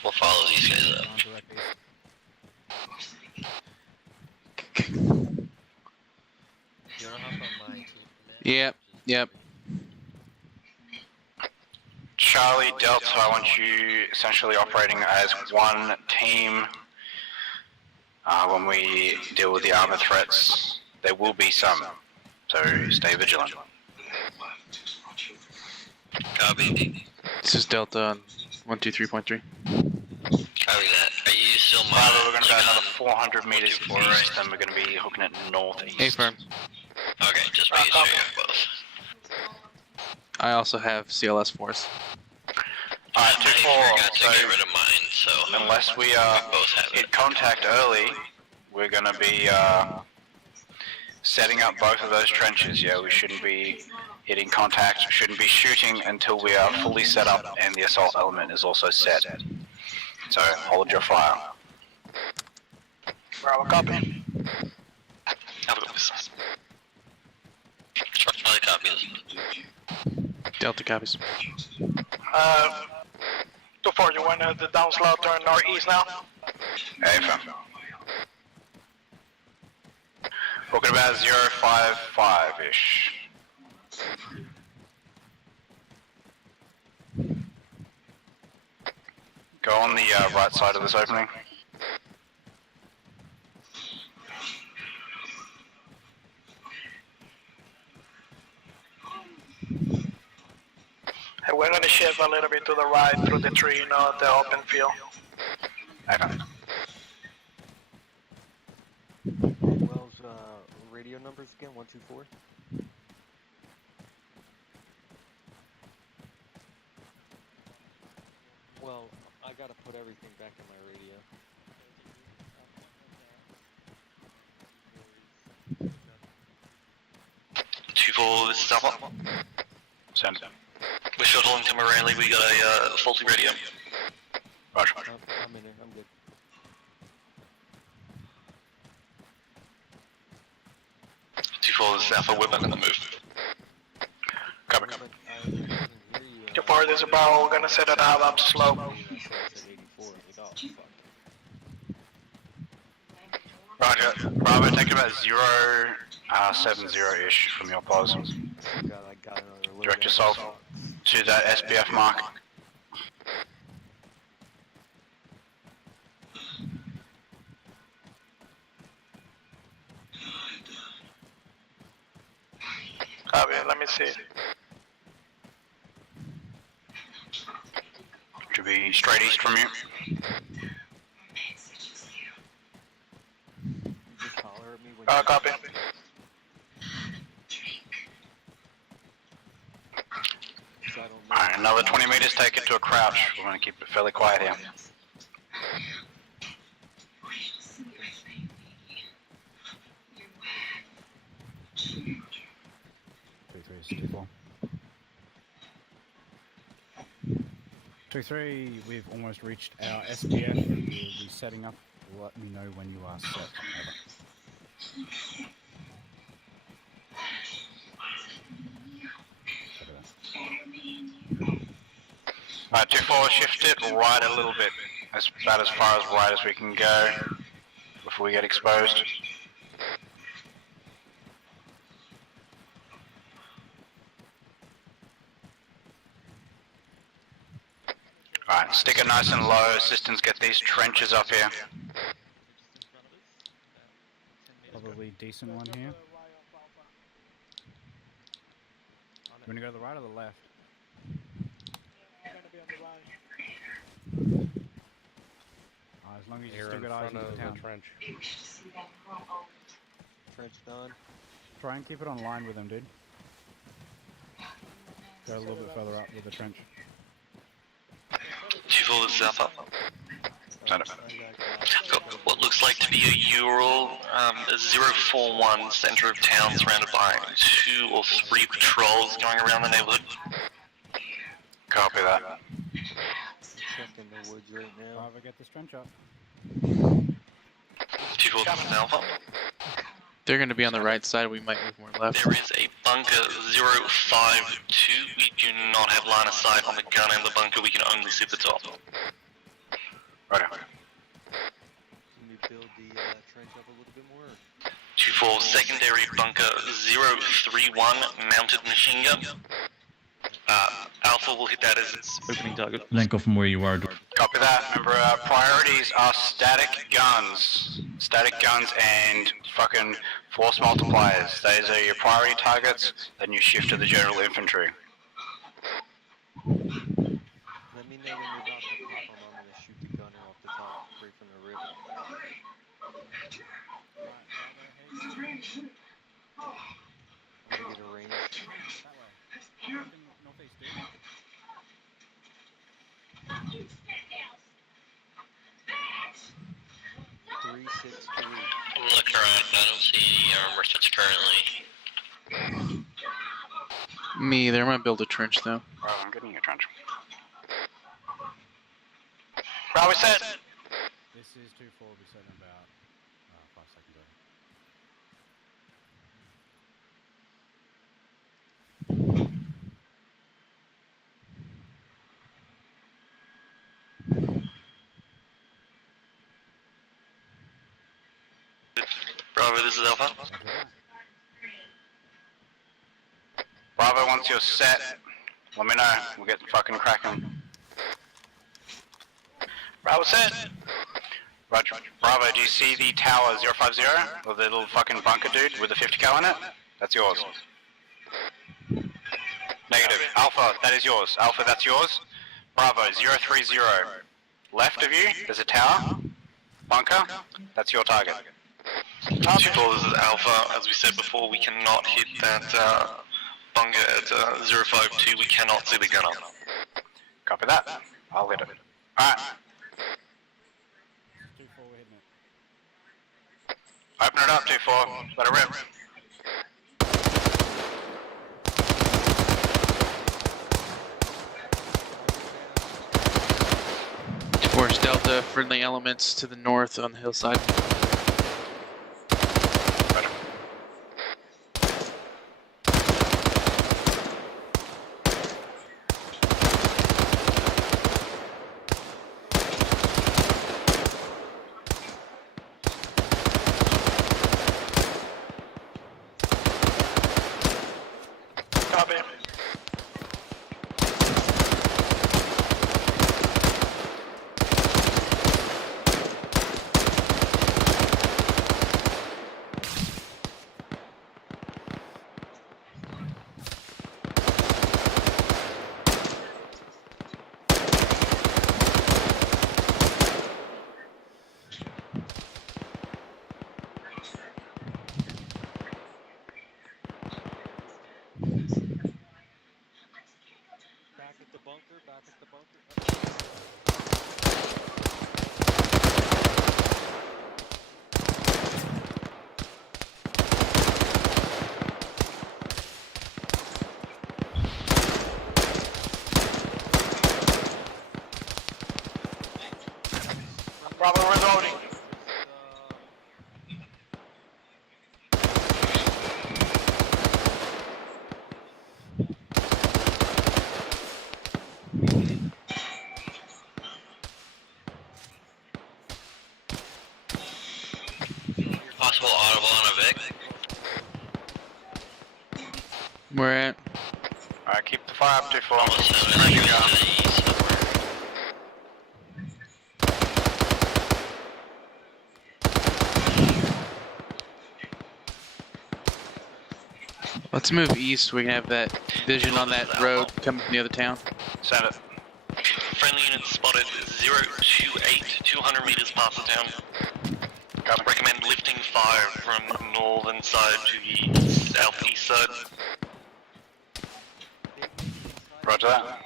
We'll follow these guys up. You wanna hop on my team? Yep. Charlie, Delta, I want you essentially operating as one team when we deal with the armor threats. There will be some, so stay vigilant. Copy. This is Delta on 123.3. Copy that. Are you still Bravo, we're going to go another 400 meters east, and we're going to be hooking it northeast. Affirm. Okay, just making sure you have both. I also have CLS force. Alright, 2-4, to get rid of mine, so unless we hit contact early, we're going to be setting up both of those trenches. Yeah, we shouldn't be hitting contact, we shouldn't be shooting until we are fully set up and the assault element is also set. So hold your fire. Bravo, copy. Charlie copies. Delta copies. 2-4, you want the down slow turn northeast now? Affirm. Looking about 055-ish. Go on the right side of this opening. Hey, we're gonna shift a little bit to the right through the tree, you know, the open field. Okay. Wells, radio numbers again, 124? Well, I gotta put everything back in my radio. this is Alpha. Send. We're shuttling to Morelli, we got a faulty radio. Roger. I'm in there. I'm good. Two four, this is Alpha, we're back on the move. Copy. Too far, there's a barrel, we're gonna set it out up slow. Roger. Bravo, take about 070-ish from your pause. Direct yourself to that SBF mark. Copy, let me see. Should be straight east from you. Copy. Alright, another 20 meters, take it to a crouch. We're going to keep it fairly quiet here. Two three, we've almost reached our SPF. We'll be setting up. Let me know when you are set. Alright, 2-4, shift it right a little bit. That's about as far as right as we can go before we get exposed. Alright, stick it nice and low. Assistants get these trenches up here. Probably decent one here. You want to go to the right or the left? As long as you still got eyes on the town. trench. Trench done. Try and keep it on line with them, dude. Go a little bit further up with the trench. 2-4, this is Alpha. Send it. Got what looks like to be a Ural, 041, center of town, surrounded by 2 or 3 patrols going around the neighborhood. Copy that. Checking the woods right now. Bravo, get this trench up. 2-4, this is Alpha. They're going to be on the right side. We might move more left. There is a bunker 052. We do not have line of sight on the gun in the bunker. We can only see the top. Right. Can we build the trench up a little bit more? 2-4, secondary bunker 031, mounted machine gun. Alpha will hit that as its opening target. Link up from where you are. Copy that. Remember, priorities are static guns. Static guns and fucking force multipliers. Those are your priority targets, then you shift to the general infantry. Let me know when you're about to pop them. I'm gonna shoot the gunner off the top, straight from the rip. I'm gonna get a range. 363. I'm looking around, I don't see any armor sets currently. Me either. I'm going to build a trench though. Right, I'm getting a trench. Bravo set! This is 2-4, we'll be setting about 5 seconds ago. Bravo, this is Alpha. Bravo, once you're set, let me know. We'll get fucking cracking. Bravo set! Roger. Bravo, do you see the tower 050? Or the little fucking bunker dude with the 50 cal in it? That's yours. Negative. Alpha, that is yours. Alpha, that's yours. Bravo, 030. Left of you, there's a tower. Bunker, that's your target. 2-4, this is Alpha. As we said before, we cannot hit that bunker at 052. We cannot see the gunner. Copy that. I'll hit it. Alright. 2-4, we're hitting it. Open it up, 2-4. Let it rip. Delta, friendly elements to the north on the hillside. Copy. Back at the bunker, back at the bunker. Bravo reloading. Possible audible on a Vic. We're at. Alright, keep the fire up to full. Almost 700 to the east. Let's move east. We can have that vision on that road coming from the other town. Send it. Friendly units spotted 028, 200 meters past the town. Recommend lifting fire from the northern side to the southeast side. Roger that.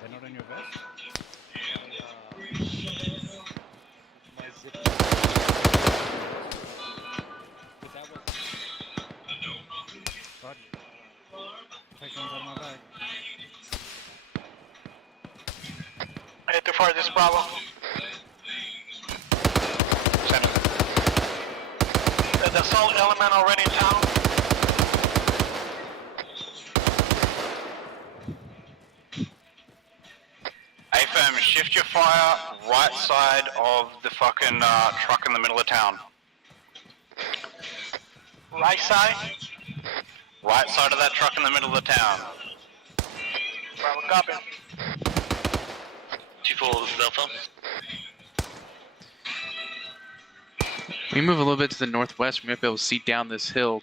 They're not in your vest? God. Take things out of my bag. I hit to fire this Bravo. Send it. Is the assault element already in town? AFM, shift your fire right side of the fucking truck in the middle of town. Right side? Right side of that truck in the middle of the town. Bravo, copy. 2-4 this is Alpha. We move a little bit to the northwest. We might be able to see down this hill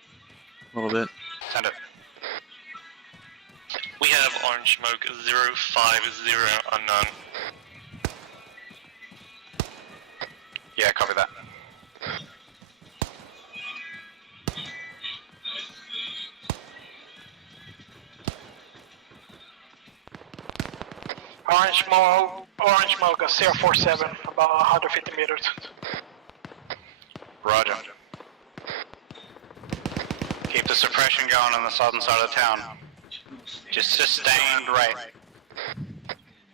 a little bit. Send it. We have orange smoke 050 unknown. Yeah, copy that. Orange smoke, 047, about 150 meters. Roger. Keep the suppression going on the southern side of the town. Just sustained rate.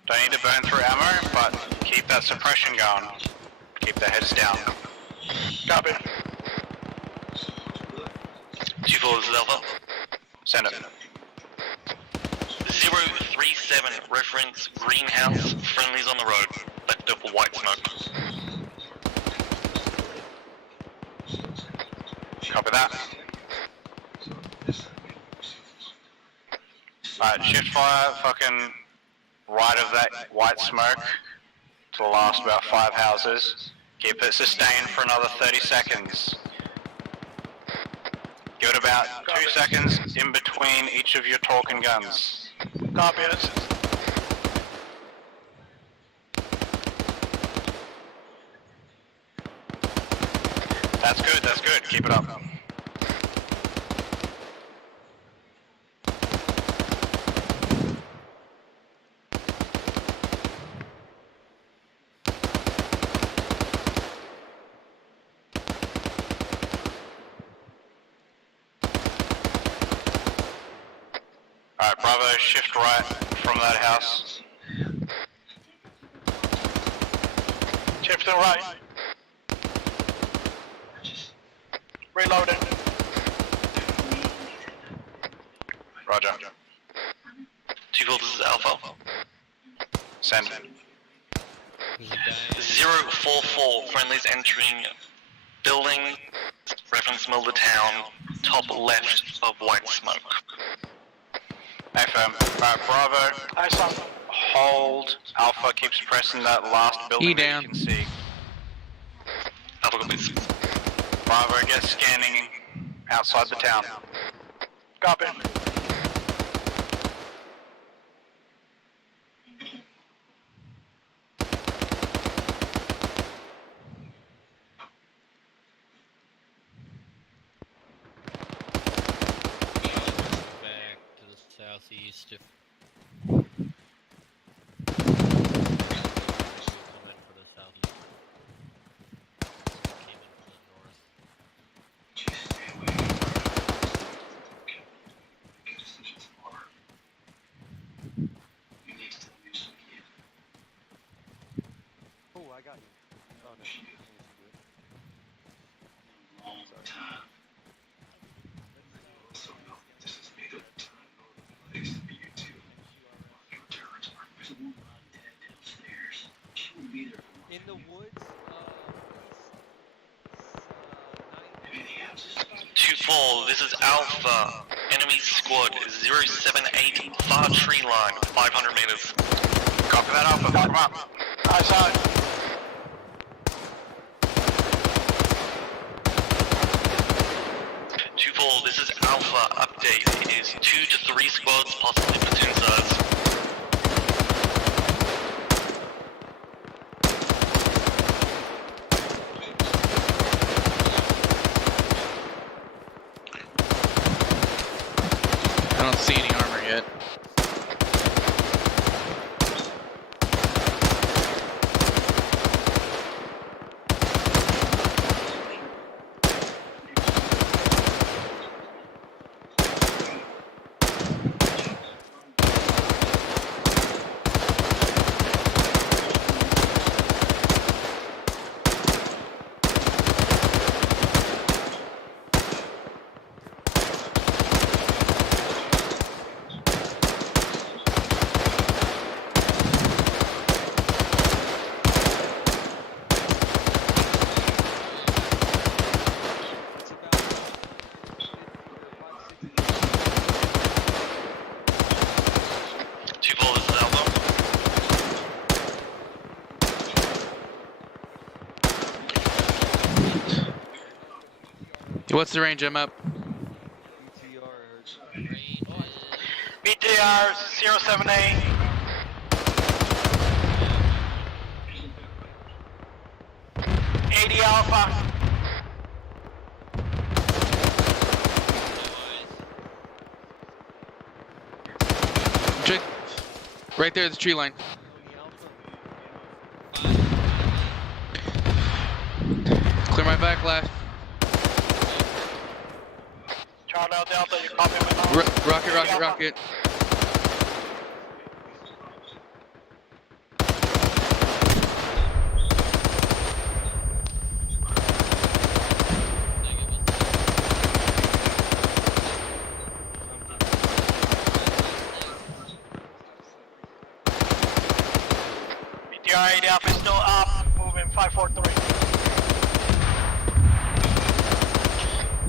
Don't need to burn through ammo, but keep that suppression going. Keep their heads down. Copy. 2-4 this is Alpha. Send it. 037 reference greenhouse, friendlies on the road. Left up for white smoke. Copy that. Alright, shift fire, fucking right of that white smoke to the last about 5 houses. Keep it sustained for another 30 seconds. Give it about 2 seconds in between each of your talking guns. Copy it. That's good, keep it up. Alright, Bravo, shift right from that house. Shifting right. Reloading. Roger. 2-4, this is Alpha. Send. 044, friendlies entering building, reference Mulder Town, top left of white smoke. Affirm. Alright, Bravo. I saw. Hold. Alpha keeps pressing that last building that you can see. Alpha copies. Bravo, get scanning outside the town. Copy. Back to the southeast if come in for the southeast. Came in from the north. Oh, I got you. Oh, no. In the woods, 2-4, this is Alpha. Enemy squad 078, far tree line, 500 meters. Copy that, Alpha, lock 'em up. I saw it. This is Alpha. Update. It is 2 to 3 squads, possibly platoon size. I don't see any armor yet. What's the range? I'm up. BTR 078. Alpha. Check. Right there, the tree line. Clear my back left. Charlie Delta, you copy me now? Rocket, rocket, rocket. BTR 80 Alpha is still up, moving 543.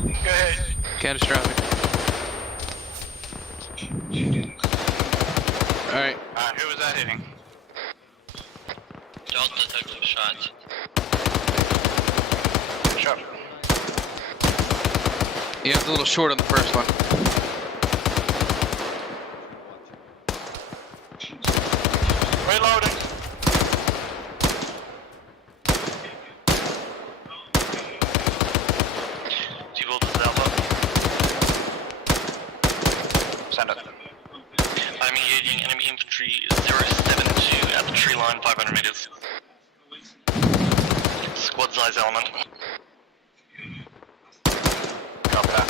Go ahead. Catastrophic. Alright. Who was that hitting? Delta took some shots. Shot. Yeah, it's a little short on the first one. Reloading. T-Volt is Alpha. Send it. I'm engaging enemy infantry 072 at the tree line, 500 meters. Squad size element. Copy that.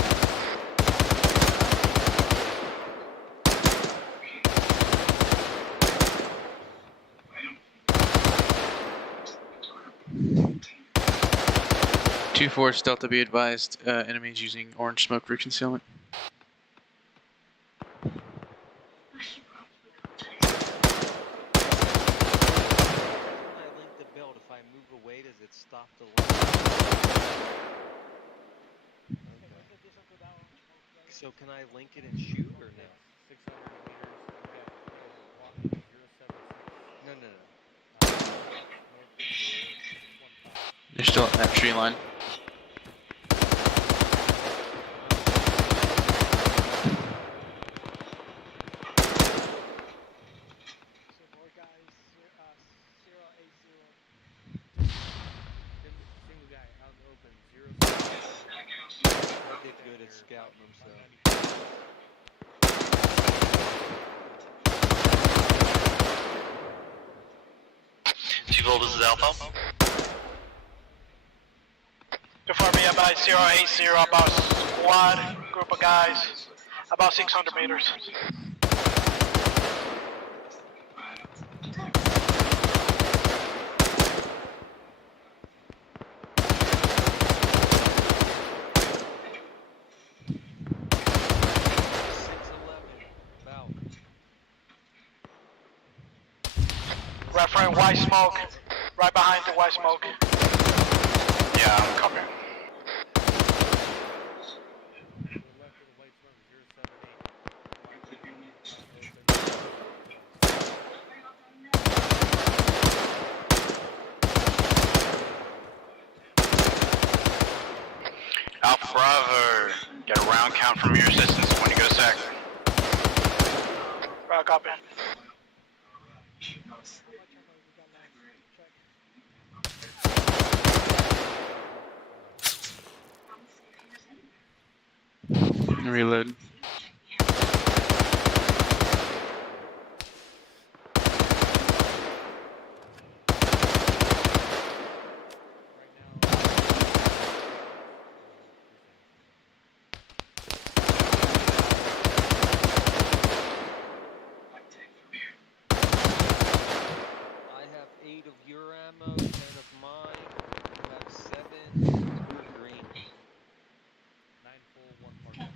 Two force Delta, be advised. Enemies using orange smoke for concealment. When I link the build, if I move away, does it stop the link? Okay. So can I link it and shoot or no? 600 meters. You got walking 076. No, no, no. North clear 615. They're still at that tree line. Single guy out in the open 076. I did good at scouting them, so. T-Volt is Alpha. Too far be about 080, about squad, group of guys, about 600 meters. Referring white smoke, right behind the white smoke. Yeah, I'm copying. Left of the white smoke 078. Alpha Bravo, get a round count from your assistants when you go sec. Right, copy. Reload. I have 8 of your ammo, 10 of mine. You have 7. We're green. 9 full, 1 partial.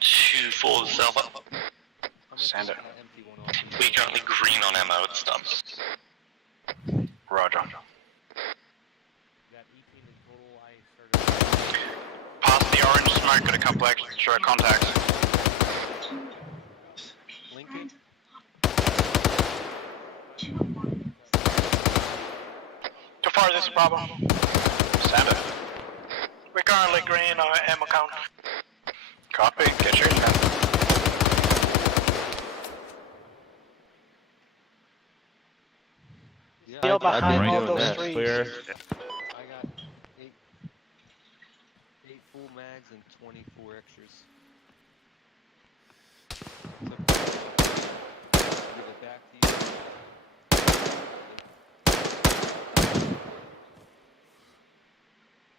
2-4 is Alpha. I'm gonna Send take it. that empty one off. We currently green on ammo, it's done. Roger. Got 18 in total. I started. Past the orange smoke, got a couple extra contacts. Linking. Too far, this is Bravo. Send it. We're currently green on ammo count. Copy, get shooting then. Yeah, Still behind been all doing those that. trees. Clear. I got 8 full mags and 24 extras. So, give it back to you.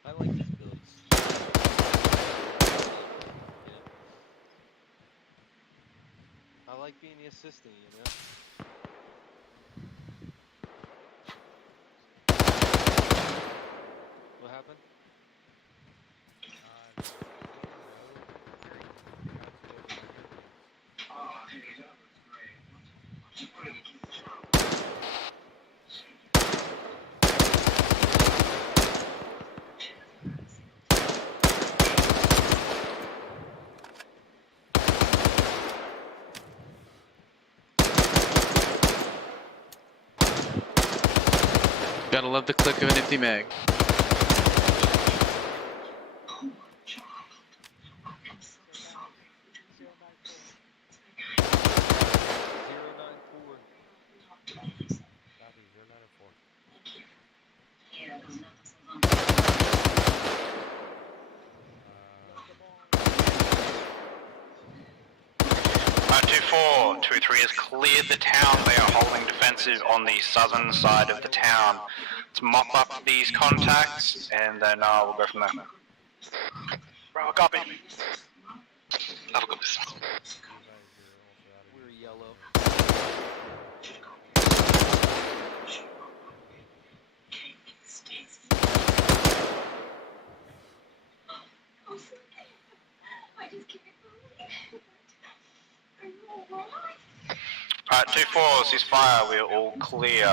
I like these builds. I like being the assistant, you know? What happened? Gotta love the click of an empty mag. Copy, 094. Alright, 2-4, 2-3 has cleared the town. They are holding defensive on the southern side of the town. Let's mop up these contacts, and then we'll go from there. Bravo, copy. Have a good business. We're yellow. Alright, 2-4, ceasefire, we're all clear.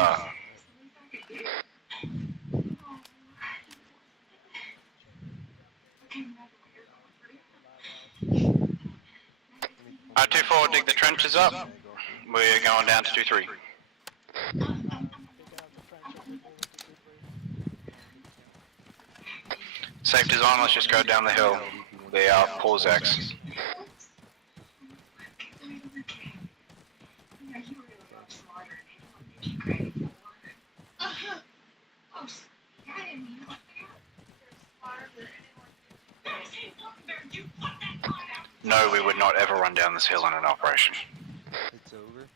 Alright, 2-4, dig the trenches up. We're going down to 2-3. Safety's on, let's just go down the hill. They are pause X. No, we would not ever run down this hill in an operation. It's over.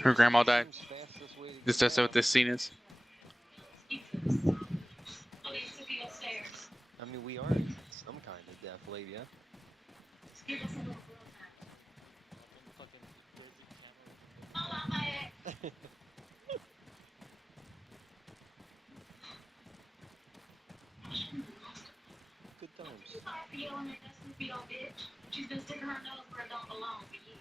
Her grandma died. That's what this scene is. I mean, we are some kind of death, lady, yeah? Good times. She's been sticking her nose where it don't belong for years.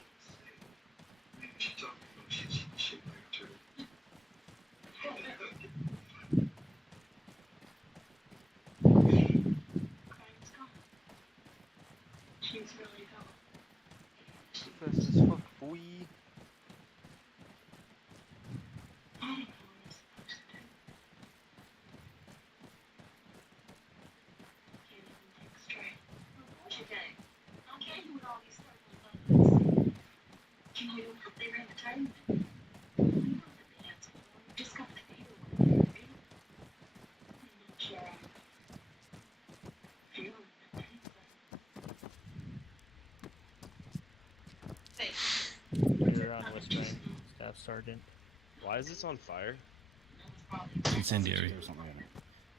She's really gone. Fast as fuck, boy. You're on West Bank, Staff Sergeant. Why is this on fire? Incendiary.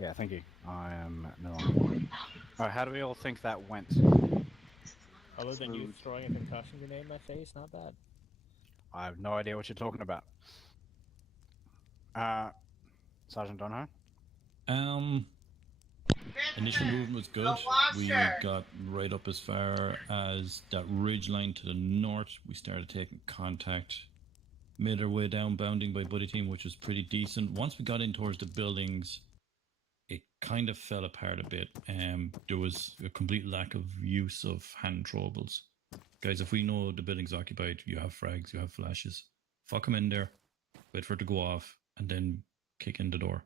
Yeah, thank you. I am no longer. Alright, how do we all think that went? Other than you throwing a concussion grenade in my face, not bad. I have no idea what you're talking about. Sergeant Donahoe? Initial movement was good. We got right up as far as that ridge line to the north. We started taking contact. Made our way down, bounding by buddy team, which was pretty decent. Once we got in towards the buildings, it kind of fell apart a bit. There was a complete lack of use of hand throwables. Guys, if we know the building's occupied, you have frags, you have flashes. Fuck them in there, wait for it to go off, and then kick in the door.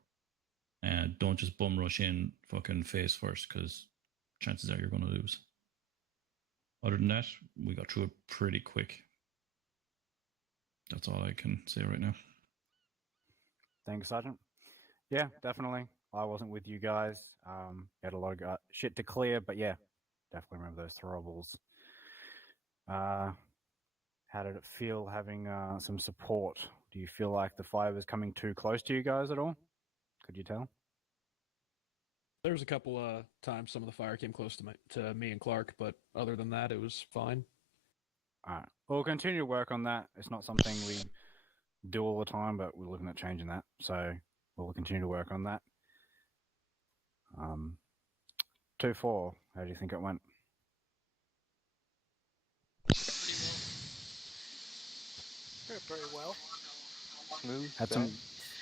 Don't just bum rush in fucking face first, because chances are you're going to lose. Other than that, we got through it pretty quick. That's all I can say right now. Thanks, Sergeant. Yeah, definitely. I wasn't with you guys. Had a lot of shit to clear, but yeah, definitely remember those throwables. How did it feel having some support? Do you feel like the fire was coming too close to you guys at all? Could you tell? There was a couple times some of the fire came close to me and Clark, but other than that, it was fine. Alright, we'll continue to work on that. It's not something we do all the time, but we're looking at changing that. So we'll continue to work on that. 2-4, how do you think it went? Very well. Smooth. Had some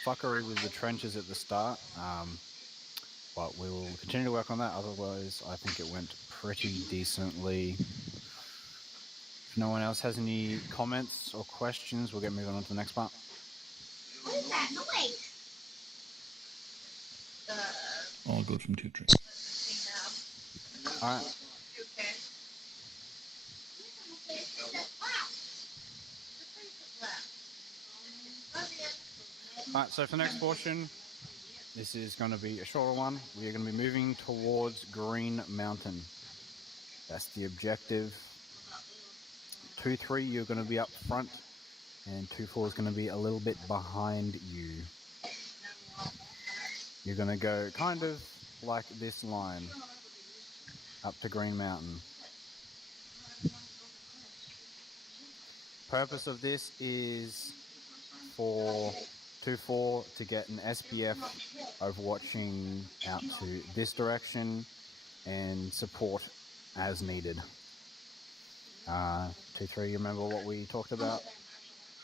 fuckery with the trenches at the start, but we will continue to work on that. Otherwise, I think it went pretty decently. If no one else has any comments or questions, we'll get moving on to the next part. What is that noise? All good from 2-3. All right. Alright, so for the next portion, this is going to be a shorter one. We are going to be moving towards Green Mountain. That's the objective. 2-3, you're going to be up front, and 2-4 is going to be a little bit behind you. You're going to go kind of like this line up to Green Mountain. Purpose of this is for 2-4 to get an SBF overwatching out to this direction and support as needed. 2-3, you remember what we talked about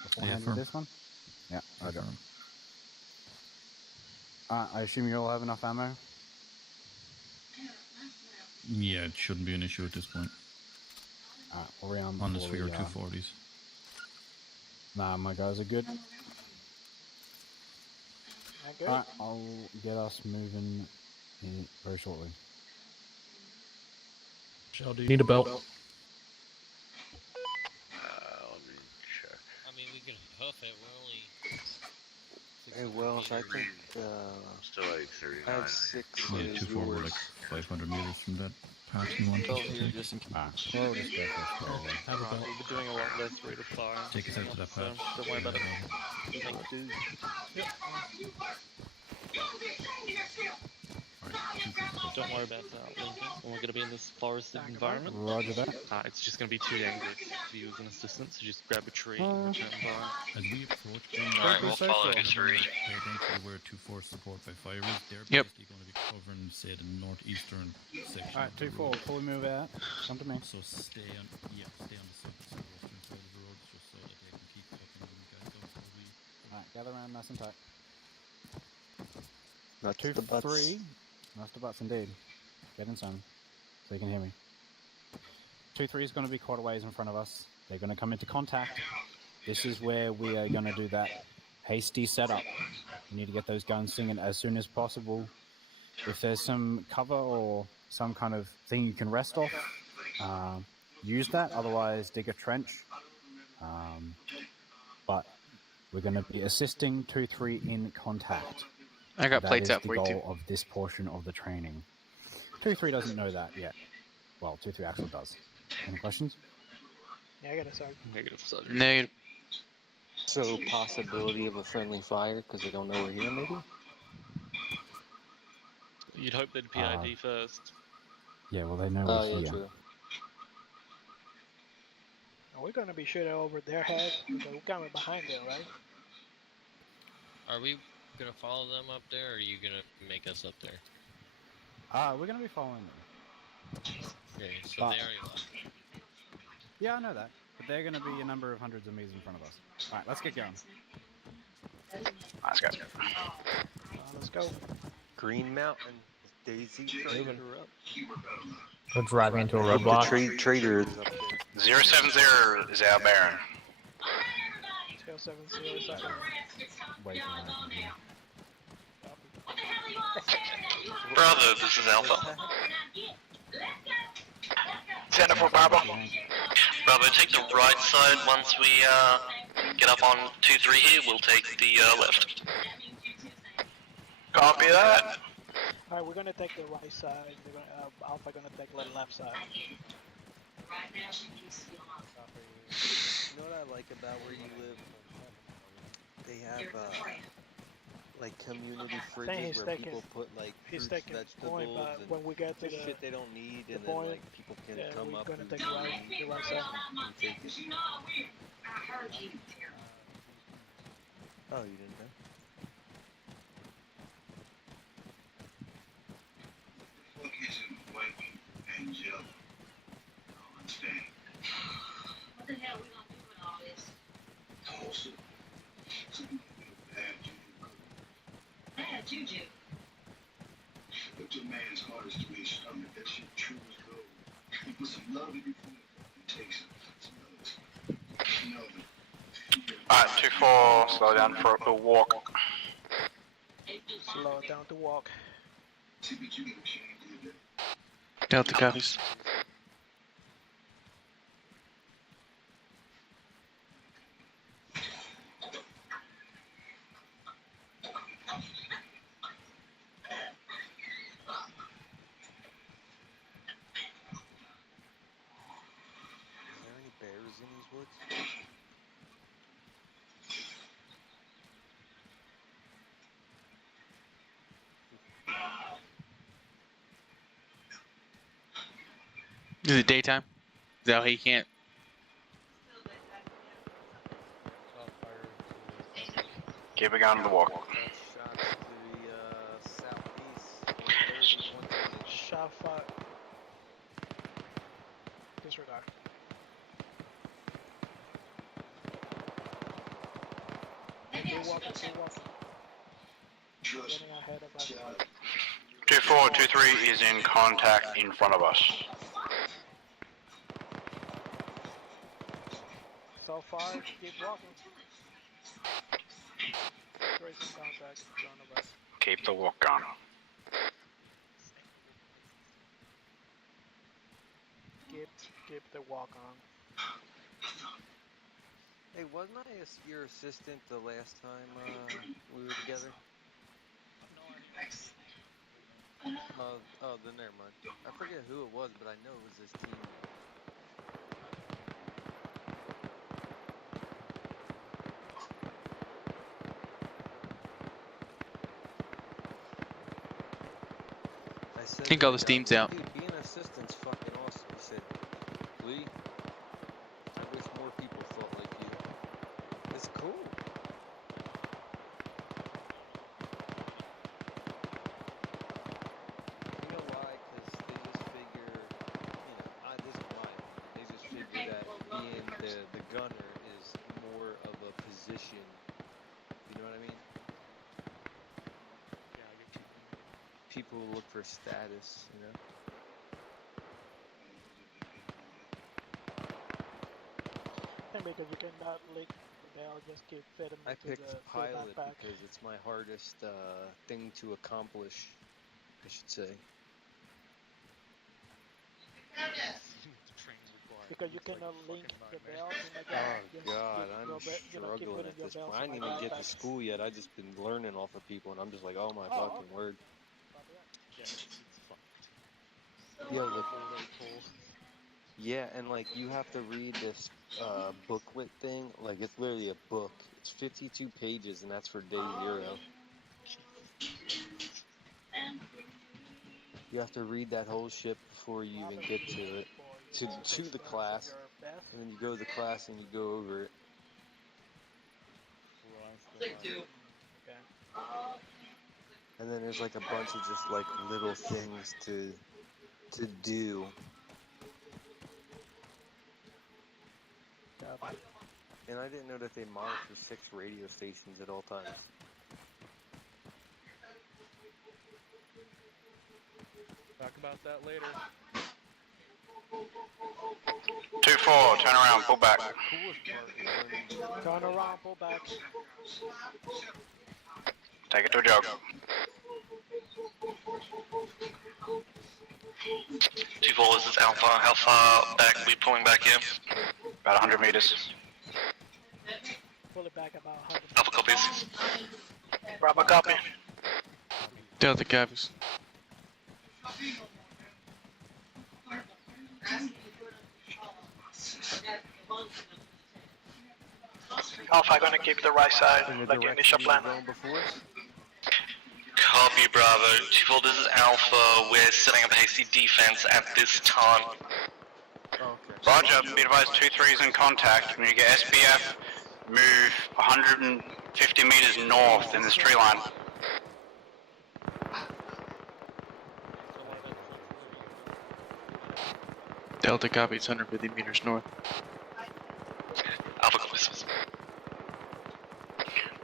beforehand with this one? Yeah, roger. I assume you all have enough ammo? Yeah, it shouldn't be an issue at this point. Around unless we are 240s. Nah, my guys are good. Alright, I'll get us moving very shortly. Shell, do you need a belt? Let me check. I mean, we can hoof it. We're only. Hey, Wells, I think still like 39. I have 6 Yeah, is 2-4, we're yours. like 500 meters from that path you want us to take. We'll just go for it. Have a belt. We've been doing a lot less rate of fire. Take us out to that So patch. don't worry about it. Thanks, dude. Yep. Don't worry about that, Lincoln. And we're going to be in this forested environment. Roger that. It's just going to be too dangerous to use an assistant, so just grab a tree and return fire. As we approach Alright, we'll follow history. pay attention to where 2-4 support by fire is. They're Yep. basically going to be covering, say, the northeastern section. Alright, of the 2-4, road. fully move out. Come to me. So stay on the southwestern side of the road, just so that they can keep fucking you guys out. So we Alright, gather around nice and tight. Nuts to butts. 2-3. Nice to butts indeed. Get in some, so you can hear me. 2-3 is going to be quite a ways in front of us. They're going to come into contact. This is where we are going to do that hasty setup. You need to get those guns singing as soon as possible. If there's some cover or some kind of thing you can rest off, use that. Otherwise, dig a trench. But we're going to be assisting 2-3 in contact. I got plates out for for you the too. goal of this portion of the training. 2-3 doesn't know that yet. Well, 2-3 actually does. Any questions? Yeah, I got a sergeant. Negative, Sergeant. Negative. So possibility of a friendly fire because they don't know we're here, maybe? You'd hope they'd PID first. Yeah, well, they know Oh, we're yeah, here. true. We're gonna be shooting over their head. We're coming behind them, right? Are we gonna follow them up there, or are you gonna make us up there? We're going to be following them. Okay, so But- they already left. Yeah, I know that. But they're going to be a number of hundreds of meters in front of us. Alright, let's get going. Let's go. Let's go. Green Mountain. Daisy Trader up. We're driving into a The roadblock. trader is up there. 070 is our Baron. Let's go 7-0 second. Wait for me. Bravo, this is Alpha. Center for Bravo. Bravo, take the right side once we get up on 2-3 here. We'll take the left. Copy that. Alright, we're gonna take the right side. They're gonna, Alpha gonna take the left side. You know what I like about where you live? They have like community fridges where people put like He's fruits, taking vegetables, point, but and when we get to the shit they don't need, the and then point, like people can yeah, come we're up gonna and take the right side. and take it. Oh, you didn't know? What the hell are we gonna do with all this? Put your man's hardest to his stomach. That shit true as gold. You put some love in your food and take some Alright, 2-4, slow down for a walk. Slow it down to walk. Delta copies. Is there any bears in these woods? Is it daytime? Is that why he can't? Keep it going to the walk. Shots to the southeast. 130, Shot fire. Disregard. Keep walking, keep walking. Getting ahead of us. 2-4, 2-3 is in contact in front of us. So far, keep walking. Tracing contact in front of us. Keep the walk going. Keep the walk on. Hey, wasn't I your assistant the last time we were together? Oh, then never mind. I forget who it was, but I know it was this team. I think all the steam's out. Dude, being an assistant's fucking awesome. He said, Lee, I wish more people thought like you. It's cool. You know why? Because they just figure, this is my opinion, they just figure that being the gunner is more of a position. You know what I mean? People look for status, And because you cannot lick the bell, just keep fitting I into picked the pilot backpack. because it's my hardest thing to accomplish, I should say. Because you cannot link the bell in the gun. Oh god, I'm struggling at this point. I didn't even get to school yet. I just been learning off of people, and I'm just like, oh my fucking word. Yeah, and like you have to read this booklet thing. Like it's literally a book. It's 52 pages, and that's for day 0. You have to read that whole shit before you even get to it, to the class, and then you go to the class and you go over it. And then there's like a bunch of just like little things to do. And I didn't know that they monitor 6 radio stations at all times. Talk about that later. 2-4, turn around, pull back. Turn around, pull back. Take it to a jog. 2-4, this is Alpha. How far back are we pulling back here? About 100 meters. Pull it back about 100. Alpha copies. Bravo copy. Delta copies. Alpha gonna keep the right side, like your initial plan. Copy, Bravo. 2-4, this is Alpha. We're setting up a hasty defense at this time. Roger, be advised 2-3 is in contact. When you get SBF, move 150 meters north in this tree line. Delta copies 150 meters north. Alpha copies.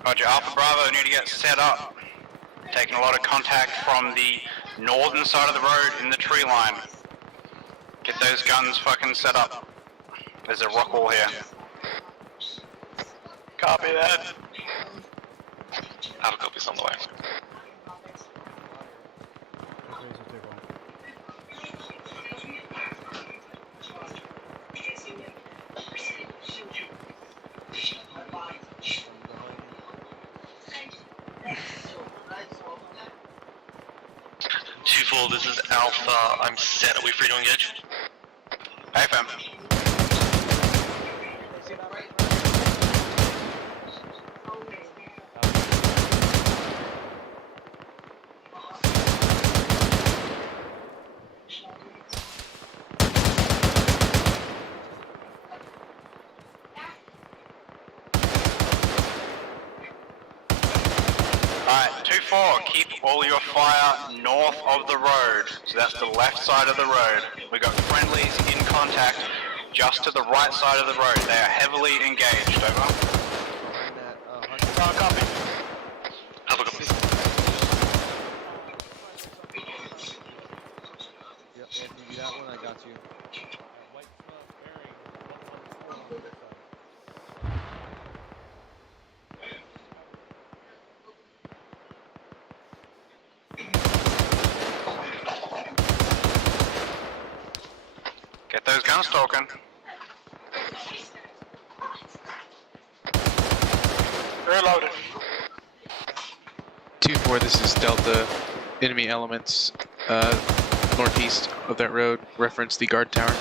Roger, Alpha Bravo, need to get set up. Taking a lot of contact from the northern side of the road in the tree line. Get those guns fucking set up. There's a rock wall here. Copy that. Have a copy on the way. Two-4, this is Alpha. I'm set. Are we free to engage? AFM. Alright, 2-4, keep all your fire north of the road. So that's the left side of the road. We've got friendlies in contact just to the right side of the road. They are heavily engaged, over. Copy. Have a copy. Yep, Anthony, that one I got you. White smoke bearing 114 on the other side. Get those guns talking. Reloaded. 2-4, this is Delta. Enemy elements northeast of that road. Reference the guard tower.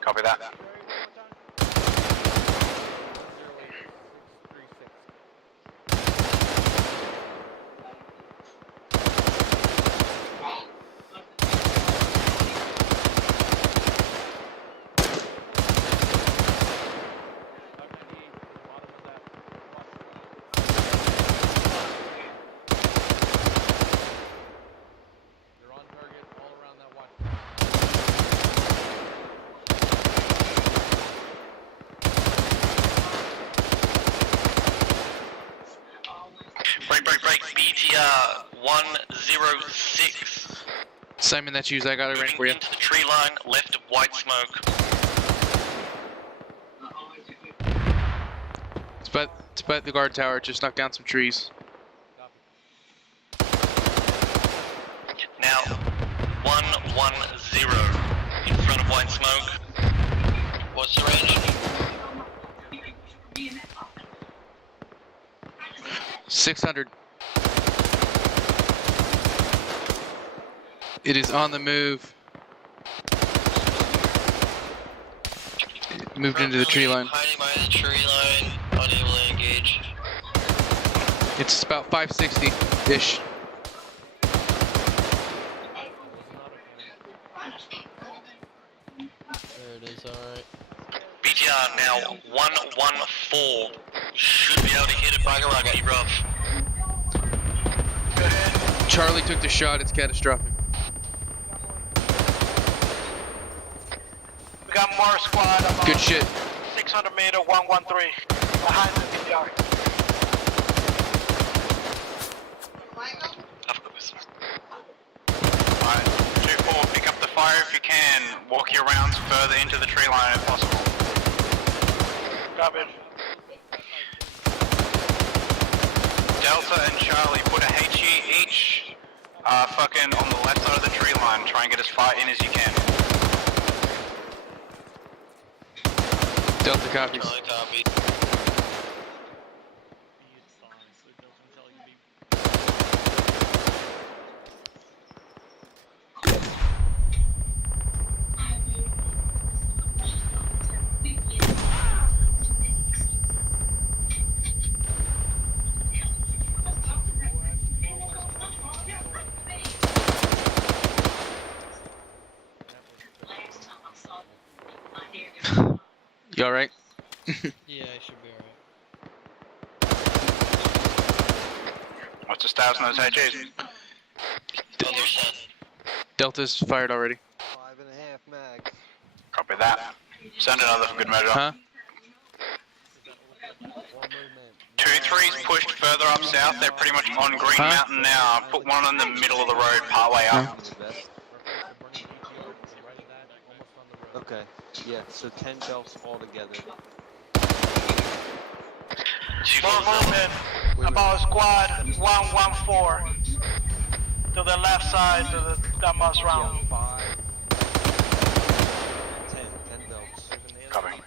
Copy that. They're on target all around that watch. Break. BTR 106. Simon, that's you. I got it right for you. Into the tree line, left of white smoke. It's by the guard tower. Just knock down some trees. Now, 110 in front of white smoke. What's the range? 600. It is on the move. It moved into the tree line. Hiding by the tree line, unable to engage. It's about 560-ish. There it is, alright. BTR now 114. Should be able to hit it by Garagati, rough. Charlie took the shot. It's catastrophic. We got more squad. Good shit. 600 meter, 113. Behind the BTR. Alright, 2-4, pick up the fire if you can. Walk your rounds further into the tree line if possible. Copy. Delta and Charlie, put a HE each fucking on the left side of the tree line. Try and get as far in as you can. Delta copies. Charlie copied. You alright? Yeah, I should be alright. What's the status on those HEs? Delta's fired already. 5.5 mags. Copy that. Send another for good measure. Huh? 2 2-3's pushed further up south. They're pretty much on Green Mountain now. Put one in the middle of the road, partway up. Okay, yeah, so 10 belts altogether. More movement. About squad 114. To the left side, to the Damas round. 10 belts. Copy.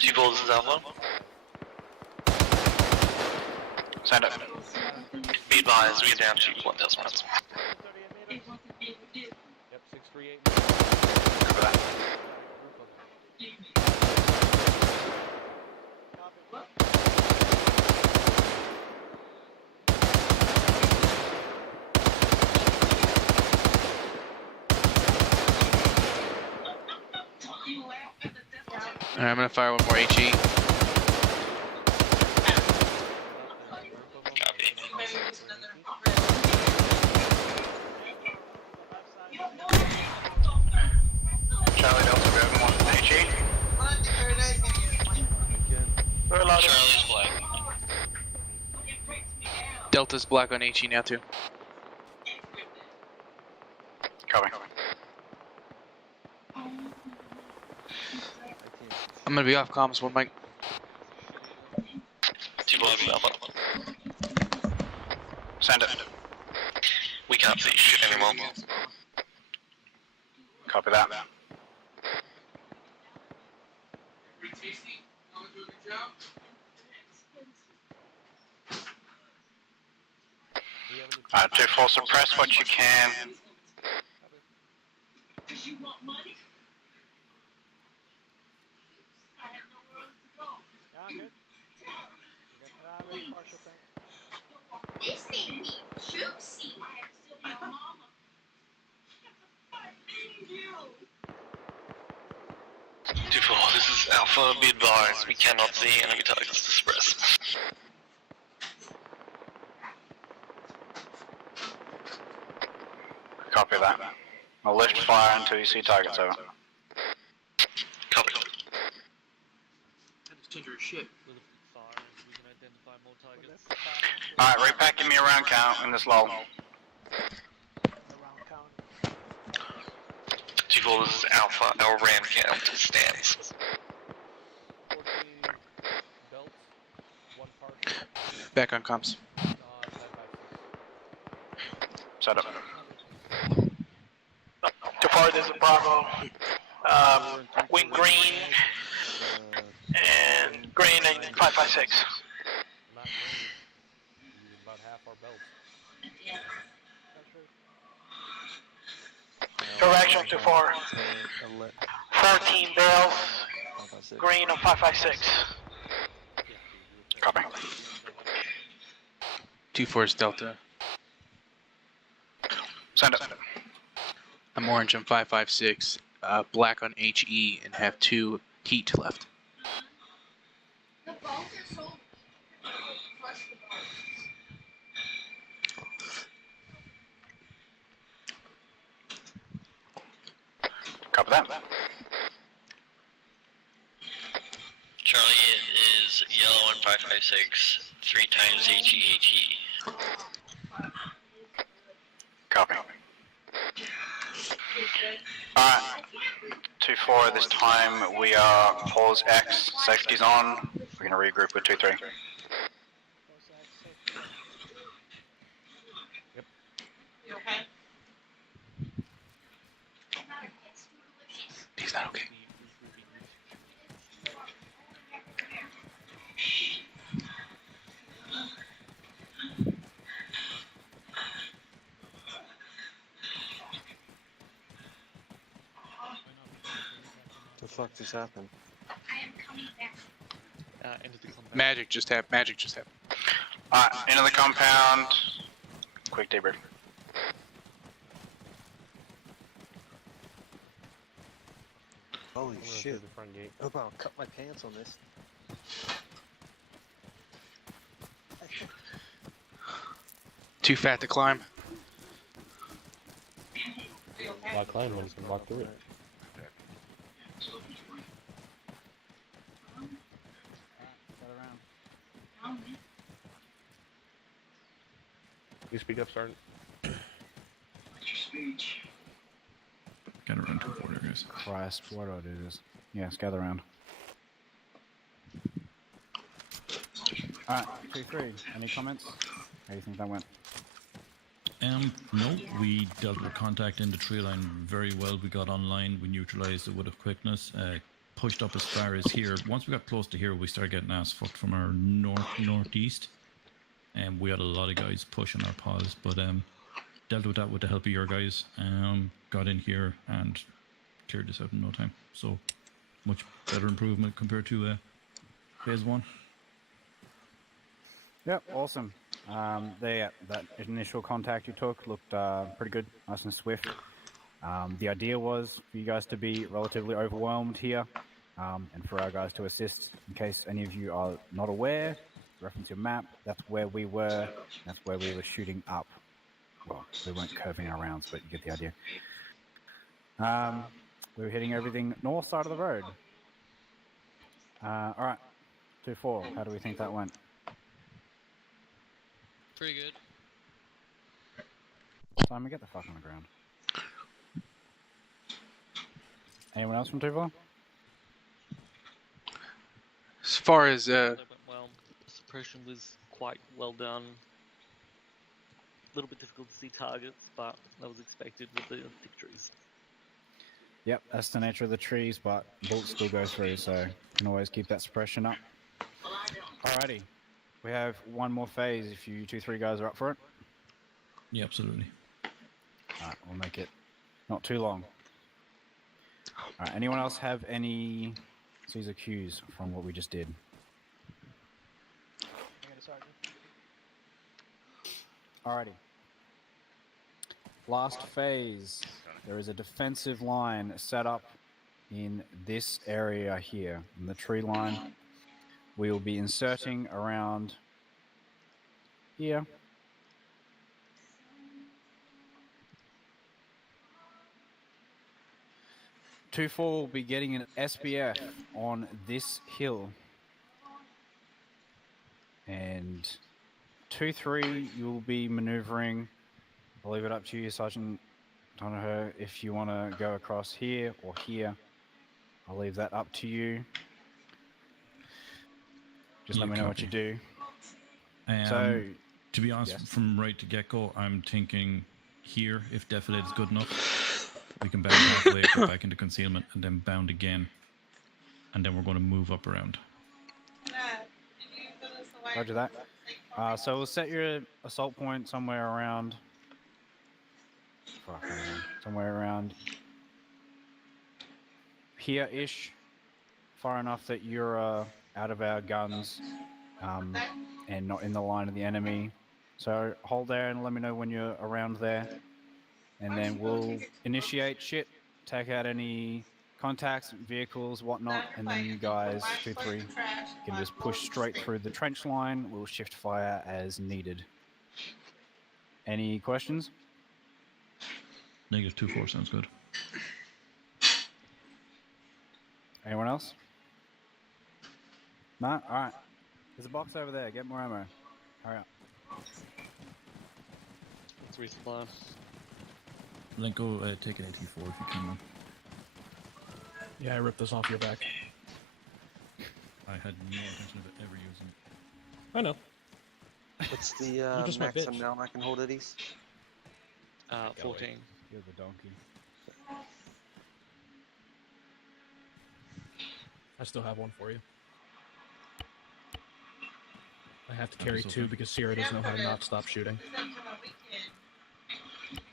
2-4, this is Alpha. Send it. Be advised, we are down to 1,000 rounds. Yep, 638. Cover that. Alright, I'm gonna fire one more HE. Charlie Delta, we have one HE. Charlie's black. Delta's black on HE now too. Copy. I'm gonna be off comms, one mic. 2-4, this is Alpha. Send it. We can't see shit anymore. Copy that. Alright, 2-4, suppress what you can. This thing be juicy. I have still be a mama. Thank you. 2-4, this is Alpha. Be advised, we cannot see enemy targets to suppress. Copy that. I'll lift fire until you see targets over. Copy. That is tender as shit. Alright, repacking me a round count in this lull. 2-4, this is Alpha. Our ram count stands. Back on comms. Set up. Too far, there's a Bravo. Wing green and green and 556. About half our belts. Correction to 4. 14 barrels. Green on 556. Copy. 2-4 is Delta. Send it. I'm orange on 556, black on HE, and have 2 heat left. The bolts are so flush the bolts. Copy that. Charlie is yellow on 556, 3 times HE. Copy. Alright. 2-4 this time we are pause X, safety's on. We're gonna regroup with 2-3. You okay? He's not okay. The fuck just happened? I am coming back. Into the compound. Magic just happened. Alright, into the compound. Quick debrief. Holy shit. I hope I don't cut my pants on this. Too fat to climb. Walk line ones can walk through it. Alright, got around. You speak up, Sergeant. Gather around 2-4 there, guys. Christ, why do I do this? Yes, gather around. Alright, 2-3. Any comments? How do you think that went? No, we dealt with contact in the tree line very well. We got online, we neutralized it with a quickness, pushed up as far as here. Once we got close to here, we started getting ass fucked from our northeast. And we had a lot of guys pushing our paws, but dealt with that with the help of your guys. Got in here and cleared this out in no time. So much better improvement compared to phase 1. Yep, awesome. That initial contact you took looked pretty good, nice and swift. The idea was for you guys to be relatively overwhelmed here, and for our guys to assist. In case any of you are not aware, reference your map, that's where we were, that's where we were shooting up. Well, we weren't curving our rounds, but you get the idea. We were hitting everything north side of the road. Alright, 2-4, how do we think that went? Pretty good. Simon, get the fuck on the ground. Anyone else from 2-4? As far as That went well. Suppression was quite well done. A little bit difficult to see targets, but that was expected with the thick trees. Yep, that's the nature of the trees, but bullets still go through, so you can always keep that suppression up. Alrighty, we have one more phase if you 2-3 guys are up for it. Yeah, absolutely. Alright, we'll make it not too long. Alright, anyone else have any C's or Q's from what we just did? Alrighty. Last phase. There is a defensive line set up in this area here, in the tree line. We will be inserting around here. .24 will be getting an SBF on this hill. And 2-3, you'll be maneuvering. I'll leave it up to you, Sergeant Donahoe, if you want to go across here or here. I'll leave that up to you. Just let me know what you do. So, to be honest, from right to get-go, I'm thinking here, if defilade is good enough, we can bound halfway, go back into concealment, and then bound again. And then we're going to move up around. Roger that. So we'll set your assault point somewhere around... somewhere around here-ish, far enough that you're out of our guns and not in the line of the enemy. So hold there and let me know when you're around there, and then we'll initiate shit, take out any contacts, vehicles, whatnot, and then you guys, 2-3, can just push straight through the trench line. We'll shift fire as needed. Any questions? Negative 2-4 sounds good. Anyone else? No? Alright. There's a box over there. Get more ammo. Hurry up. Let's resupply. Lenko, take an AT4 if you can, man. Yeah, I ripped this off your back. I had no intention of ever using it. I know. What's the You're just my maximum bitch. down I can hold at these? 14. You're the donkey. I still have one for you. I have to carry two because Sierra doesn't know how to not stop shooting.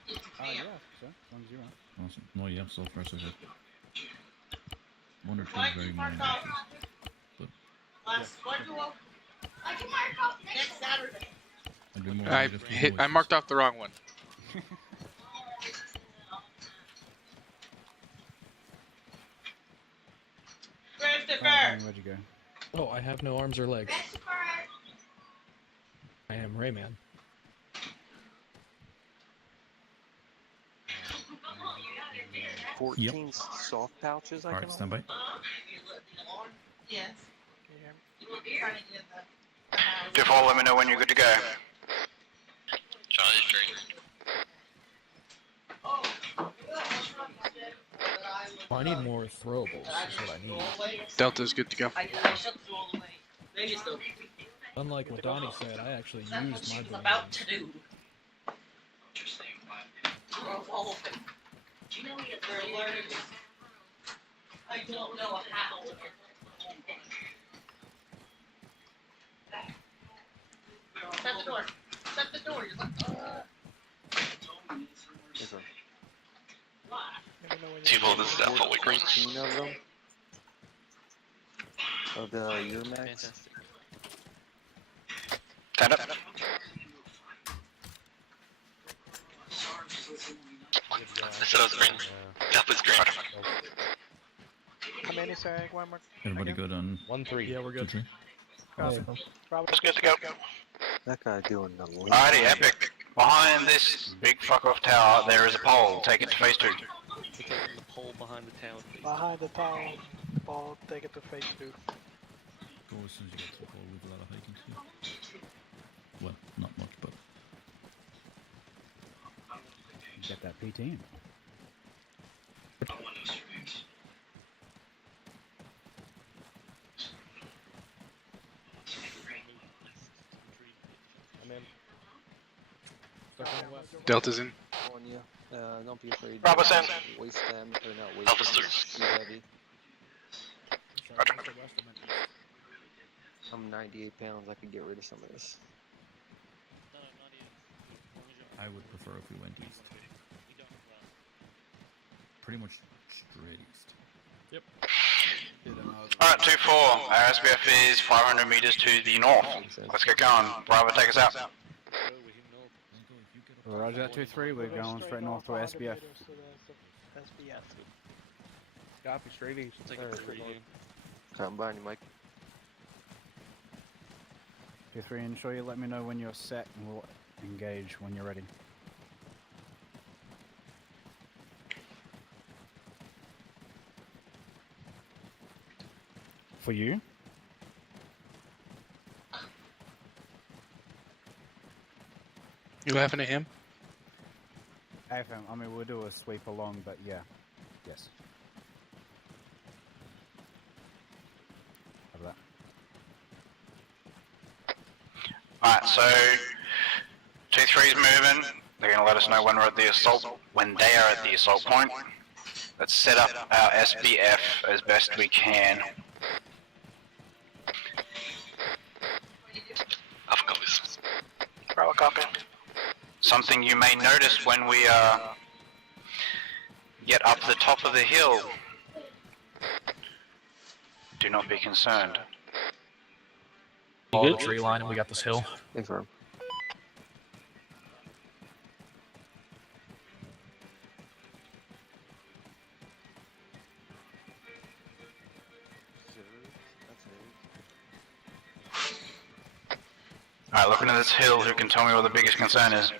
Yeah, so, as long as you are. Awesome. No, yeah, so far so good. One or two very minor issues. But Next Saturday. I'd be more negative to no I issues. marked off the wrong one. Where'd you go? Oh, I have no arms or legs. I am Rayman. 14 soft pouches I Alright, can stand by. Yes. 2-4, let me know when you're good to go. Charlie I need more throwables. Is what I need. Delta's good to go. I shut the door all the way. Vegas though. Unlike what Donnie said, I actually That's used what my she's about to balloons. do. Throw all of them. They're alerted. I don't know how. Shut the door. Shut the door. You're like, T-Ball, this is Alpha Week Green. 14 of them. Of the Urmax. Stand up. I said I was green. Alpha's green. How many, sorry, one more? Everybody good on 1-3. Yeah, we're good. 2-3? Awesome. It's good to go. That guy doing the lead. Alrighty, Epic. Behind this big fuck off tower, there is a pole. Take it to phase 2. We're taking the pole behind the town. Behind the tower, ball, take it to phase 2. Go as soon as you get to the pole with a lot of hiking to do. Well, not much, but Get that PT in. I'm in. Delta's in. On you. Don't be afraid. Bravo's in. Waste them, or not waste Alpha's them. through. Too heavy. I'm 98 pounds. I could get rid of some of this. I would prefer if we went east. Pretty much straight east. Yep. Alright, 2-4. Our SBF is 500 meters to the north. Let's get going. Bravo, take us out. Roger that 2-3. We're going straight north to SBF. SBF. Copy, straight east. Take a three. Come by you, Mike. 2-3, ensure you let me know when you're set and we'll engage when you're ready. For you? You laughing at him? AFM, I mean, we'll do a sweep along, but yeah. Yes. Have that. Alright, so 2-3's moving. They're gonna let us know when we're at the assault, when they are at the assault point. Let's set up our SBF as best we can. Alpha copies. Bravo, copy. Something you may notice when we get up the top of the hill. Do not be concerned. Follow the tree line and we got this hill. Confirm. Alright, looking at this hill, who can tell me what the biggest concern is?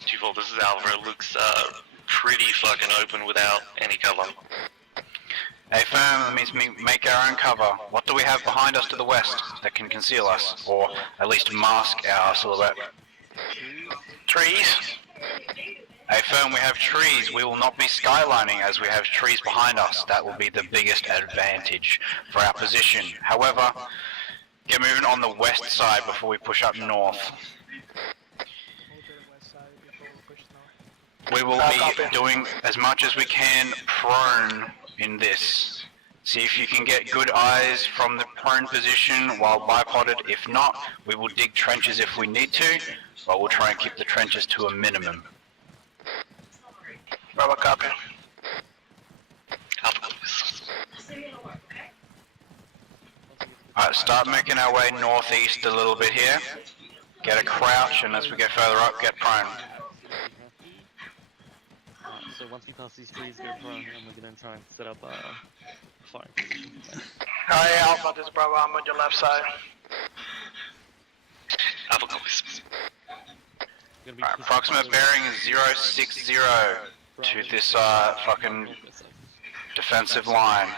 Twofold, this is Alpha. It looks pretty fucking open without any cover. Hey firm, that means we make our own cover. What do we have behind us to the west that can conceal us, or at least mask our silhouette? Trees? Hey firm, we have trees. We will not be skylining as we have trees behind us. That will be the biggest advantage for our position. However, get moving on the west side before we push up north. We will be doing as much as we can prone in this. See if you can get good eyes from the prone position while bipoded. If not, we will dig trenches if we need to, but we'll try and keep the trenches to a minimum. Bravo, copy. Alpha copies. Alright, start making our way northeast a little bit here. Get a crouch, and as we get further up, get prone. So once we pass these trees, go prone, and we're gonna try and set up a fire position. Alright, Alpha, this is Bravo, I'm on your left side. Alpha copies. Alright, approximate bearing is 060 to this fucking defensive line.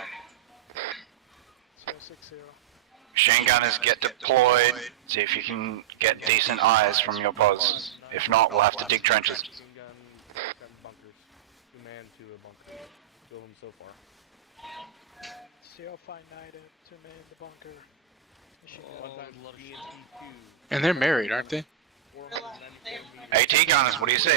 060. Machine gunners get deployed. See if you can get decent eyes from your pods. If not, we'll have to dig trenches. Machine gun, gun bunkers. 2-man kill him so far. 059 to me in the bunker. Machine gun. One time BMP2. And they're married, aren't they? 494 meters. AT gunners, what do you see?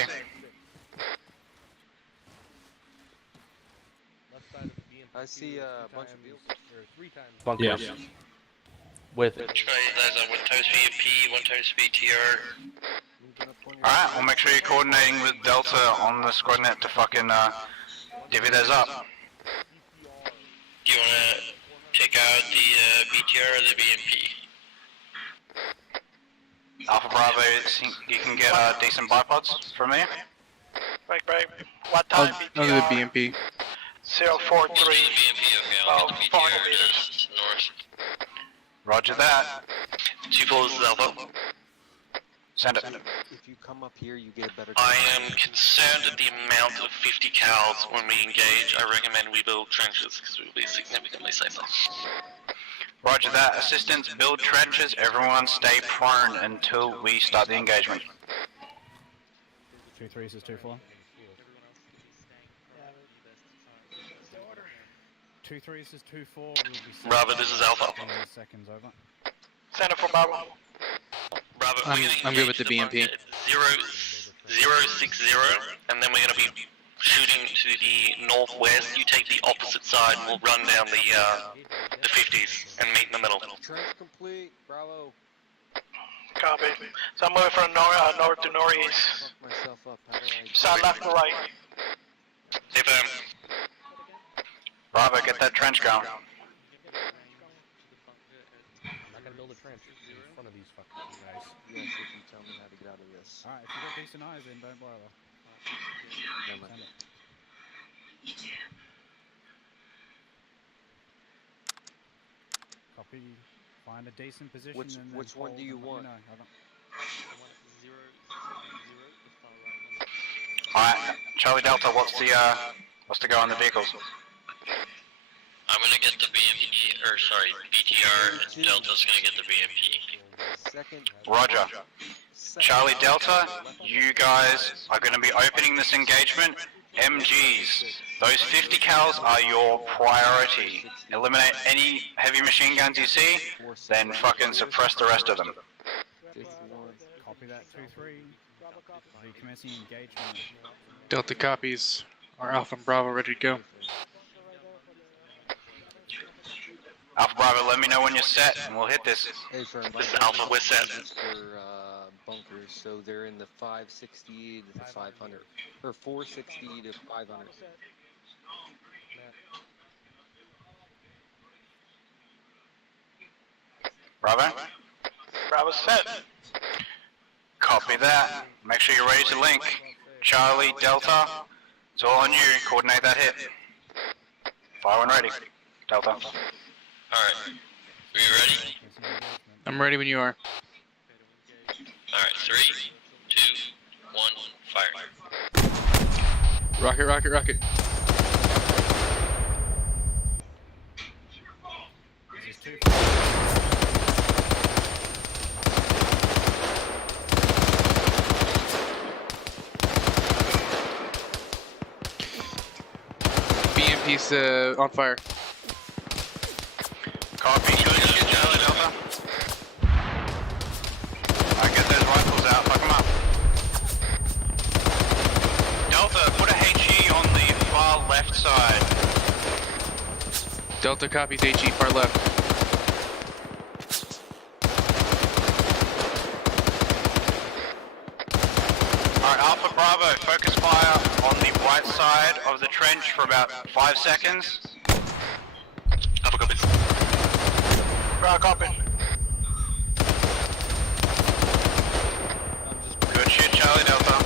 Left side of the BMP2. I see a bunch of vehicles. Or 3 times. Bunkers. Yeah. With it. Try those one toast VMP, one toast BTR. Alright, we'll make sure you're coordinating with Delta on the squad net to fucking divvy those up. Do you wanna take out the BTR or the BMP? Alpha Bravo, you can get decent bipods from me. Right. What time? I'll do the BMP. 043. BMP, okay, I'll get the BTR to north. Roger that. 2-4, this is Alpha. Send it. If you come up here, you get a better. I am concerned at the amount of 50 cals when we engage. I recommend we build trenches because we will be significantly safer. Roger that. Assistants, build trenches. Everyone stay prone until we start the engagement. 2-3 is 2-4. 2-3 is 2-4. We'll be Bravo, this is Alpha. Seconds over. Send it for Bravo. Bravo, I'm good with the BMP. 060, and then we're going to be shooting to the northwest. You take the opposite side, and we'll run down the 50s and meet in the middle. Trench complete. Bravo. Copy. So I'm moving from north to northeast. Fuck myself up. How do I? Side left to right. Stay firm. Bravo, get that trench going. I'm not gonna build a trench in front of these fucking guys. Yes, if you tell me how to get out of this. Alright, if you got decent eyes in, don't bother. Never mind. Send it. Copy. Find a decent position Which- and then which one hold do you and let me want? know. I don't- Alright, Charlie Delta, what's the go on the vehicles? I'm going to get the BMP, or sorry, BTR, and Delta's going to get the BMP. Second. Roger. Charlie Delta, you guys are going to be opening this engagement. MGs, those 50 cals are your priority. Eliminate any heavy machine guns you see, then fucking suppress the rest of them. Copy that 2-3. Recommencing engagement. Delta copies. Our Alpha and Bravo ready to go. Alpha Bravo, let me know when you're set, and we'll hit this. Hey, for This is Alpha, we're set. For bunkers, so they're in the 560 to the 500, or 460 to 500. Bravo? Bravo's set. Copy that. Make sure you're ready to link. Charlie, Delta, it's all on you. Coordinate that hit. Fire when ready. Delta. Alright. Are you ready? I'm ready when you are. Alright, 3, 2, 1, fire. Rocket, rocket, rocket. This is 2-4. BMP's on fire. Copy. Good shit, Charlie, Delta. Alright, get those rifles out. Fuck them up. Delta, put a HE on the far left side. Delta copies HE far left. Alright, Alpha Bravo, focus fire on the right side of the trench for about 5 seconds. Alpha copies. Bravo, copy. Good shit, Charlie Delta.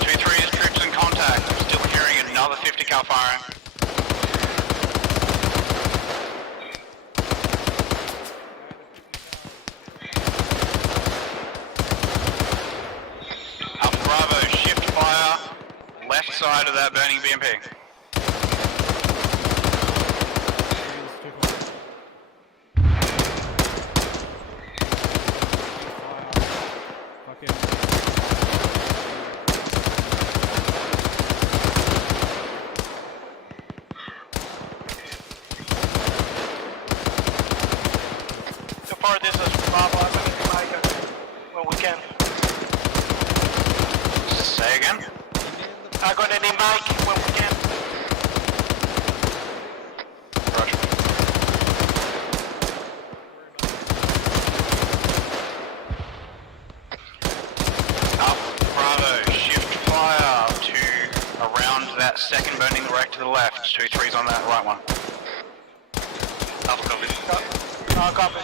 Is troops in contact. I'm still hearing another 50 cal firing. Alpha Bravo, shift fire, left side of that burning BMP. to the left. 2-3's on that right one. Alpha copy. Copy.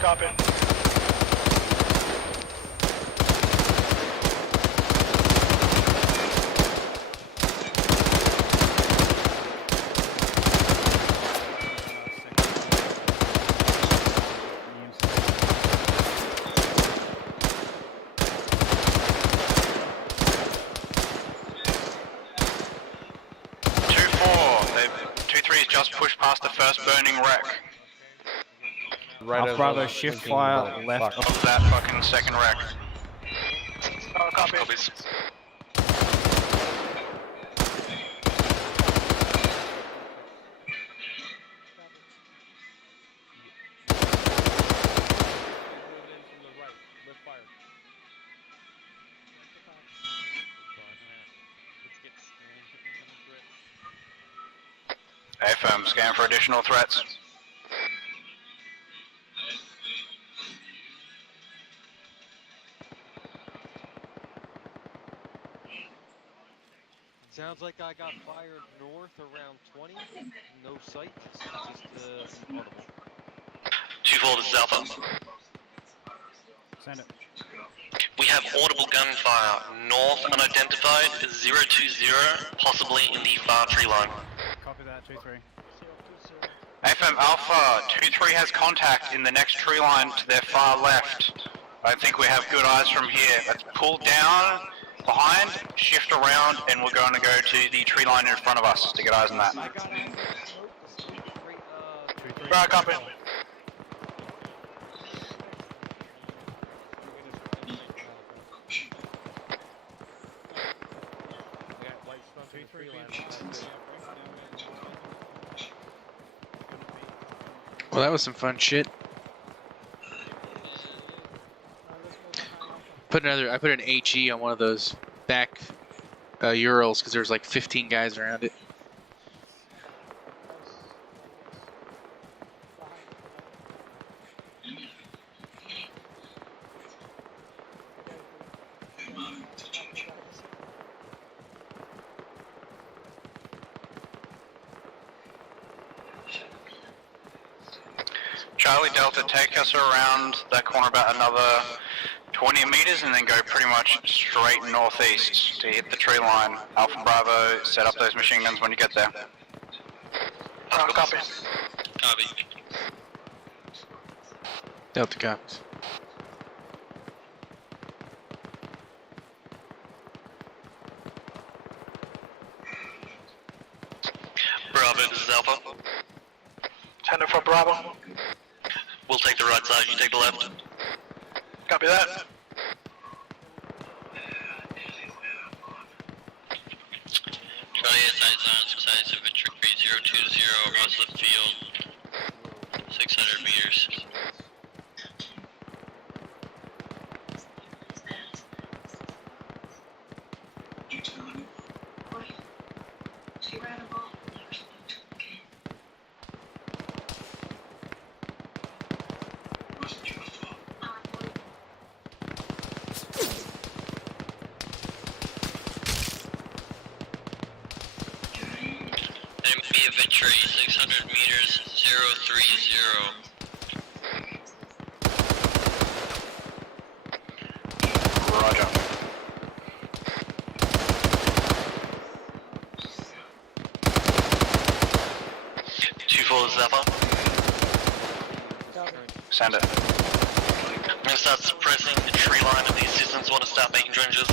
Copy. Just pushed past the first burning wreck. Right Alpha as Bravo, I was shift thinking fire about left fuck. Of that fucking second wreck. Copy. Copies. Moving in from the right. Lift fire. Let's get scanned for incoming threats. AFM, scan for additional threats. Sounds like I got fired north around 20. No sight, just inaudible. 2-4, this is Alpha. Send it. We have audible gunfire. North unidentified, 020, possibly in the far tree line. Copy that, 2-3. AFM Alpha, 2-3 has contact in the next tree line to their far left. I think we have good eyes from here. Let's pull down, behind, shift around, and we're going to go to the tree line in front of us to get eyes on that. Right, copy. Well, that was some fun shit. I put an HE on one of those back Urals because there's like 15 guys around it. Charlie Delta, take us around that corner about another 20 meters and then go pretty much straight northeast to hit the tree line. Alpha Bravo, set up those machine guns when you get there. Copy. Copy. Delta copies. Bravo, this is Alpha. 10 for Bravo. We'll take the right side, you take the left. Copy that. Charlie SI silence, infantry 020, across left field, 600 meters. Enemy infantry, 600 meters, 030. Roger. Zephyr. Send it. I'm gonna start suppressing the tree line if the assistants want to start making trenches.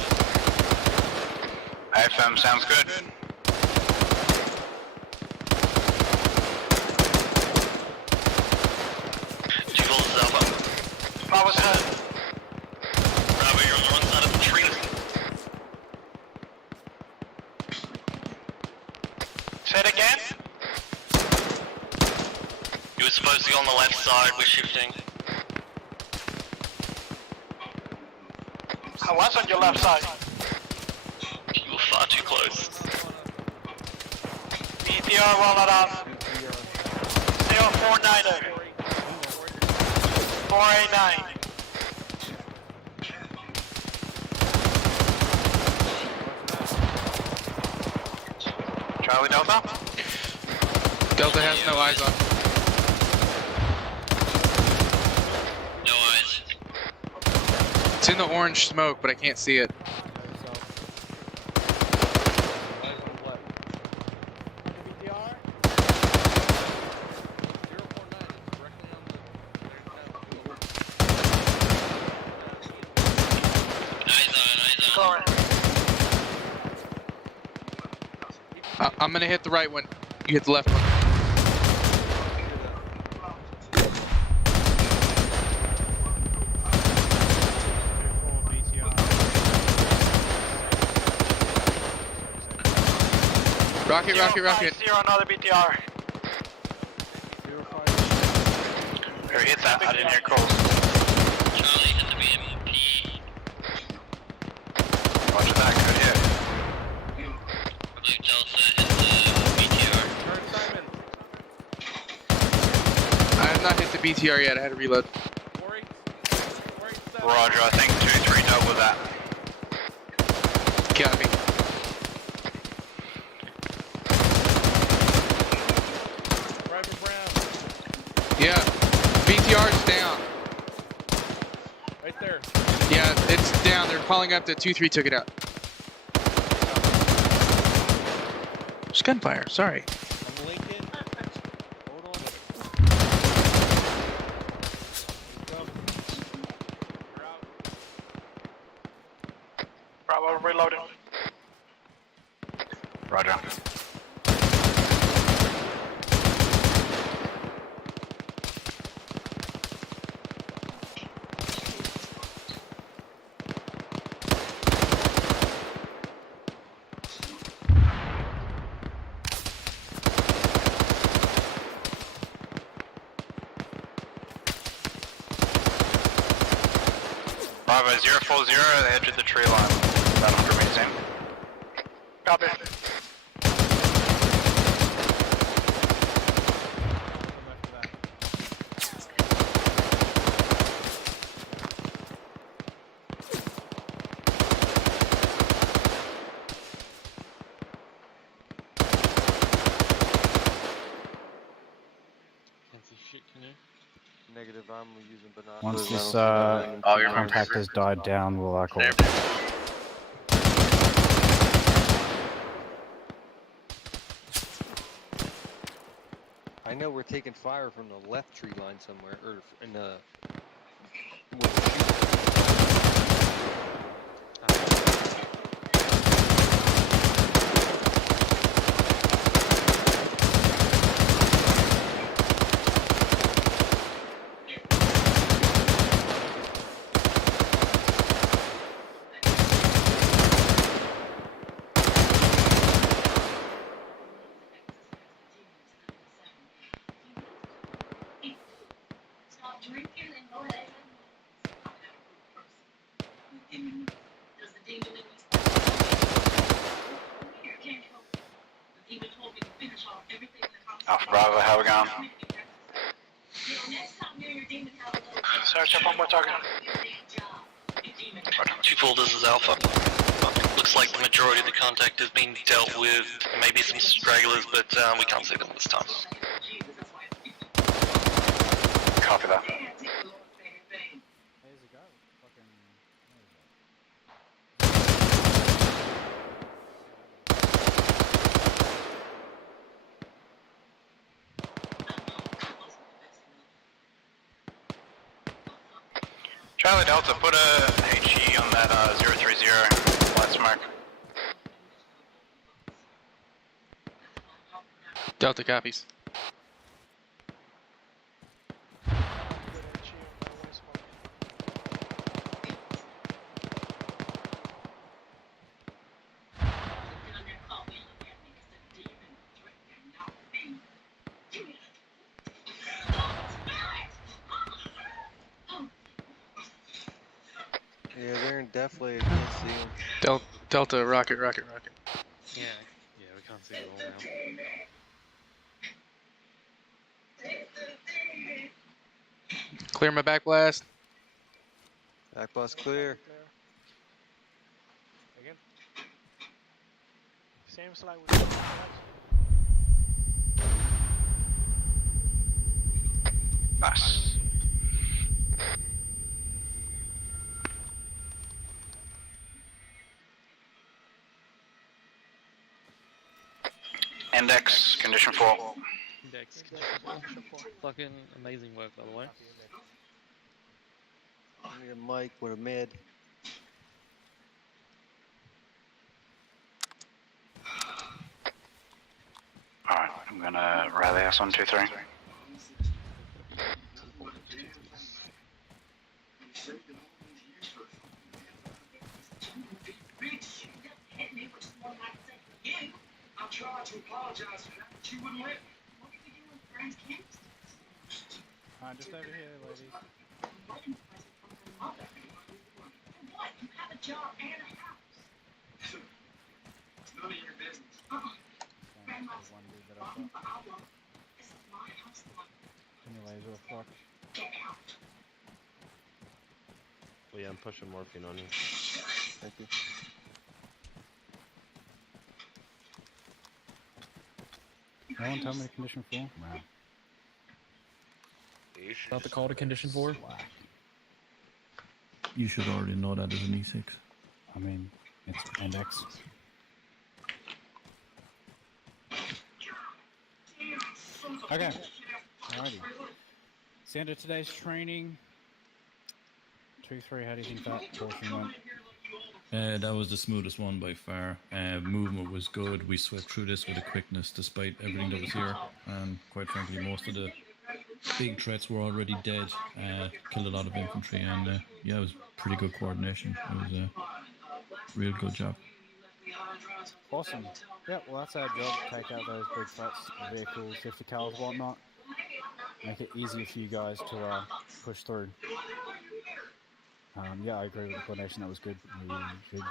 AFM sounds good. Bravo's ahead. Bravo, you're on the wrong side of the tree. Say it again. You were supposed to go on the left side, we're shifting. I was on your left side. You were far too close. BTR rolling out. 049er. 489. Charlie Delta? Delta has no eyes on. No eyes. It's in the orange smoke, but I can't see it. I'm gonna hit the right one. You hit the left one. Rocket, rocket, rocket. 050, another BTR. Or hit that, I didn't hear calls. Charlie hit the BMP. Roger that, good hit. I believe Delta hit the BTR. I have not hit the BTR yet. I had to reload. Roger, I think 2-3 dealt with that. Got me. Yeah, BTR's down. Right there. Yeah, it's down. They're calling up that 2-3 took it out. It's gunfire, sorry. I'm Lincoln. Hold on. Bravo, reloading. Roger. Bravo 040, they entered the tree line. About 100 meters in. Copy. Can't see shit, can you? Negative, I'm using binoculars. Once this you're contact has died down, we'll call it. I know we're taking fire from the left tree line somewhere, or in the. Stop drinking and go ahead. Does the demon in me can't help it. The demon told me to finish off everything in the house. Alpha Bravo, how we going? You know, next time you and your demon have a little Search up on more target. Roger. 2-4, this is Alpha. Looks like the majority of the contact has been dealt with. There may be some stragglers, but we can't see them this time. Copy that. Charlie Delta, put a HE on that 030 light smoke. Delta copies. Yeah, they're definitely. I can't see them. Delta, rocket, rocket, rocket. Yeah, we can't see it all now. Clear my back blast. Back bus clear. Again. Seems like we Nice. Index, condition 4. Index. Fucking amazing work, by the way. I need a mic with a mid. Alright, I'm gonna rally us on 2-3. Bitch, you hit me, which is more like I said for you. I tried to apologize for that, but you wouldn't let me. What did we do with Brian's canister? Just over here, ladies. What? You have a job and a house. It's none of your business. Grandma's walking for our walk. This is my house now. Can you laser a fuck? Get out. Well, yeah, I'm pushing morphine on you. Thank you. No one tell me the condition 4? Wow. About the call to condition 4? You should already know that as an E6. I mean, it's index. Okay. Alrighty. It's the end of today's training. 2-3, how do you think that portion went? That was the smoothest one by far. Movement was good. We swept through this with a quickness despite everything that was here. And quite frankly, most of the big threats were already dead. Killed a lot of infantry, and yeah, it was pretty good coordination. It was a real good job. Awesome. Yeah, well, that's our job. Take out those big threats, vehicles, 50 cals, whatnot. Make it easier for you guys to push through. Yeah, I agree with the coordination. That was good. We should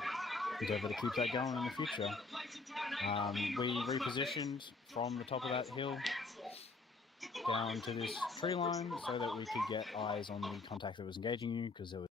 endeavour to keep that going in the future. We repositioned from the top of that hill down to this tree line so that we could get eyes on the contact that was engaging you, because there was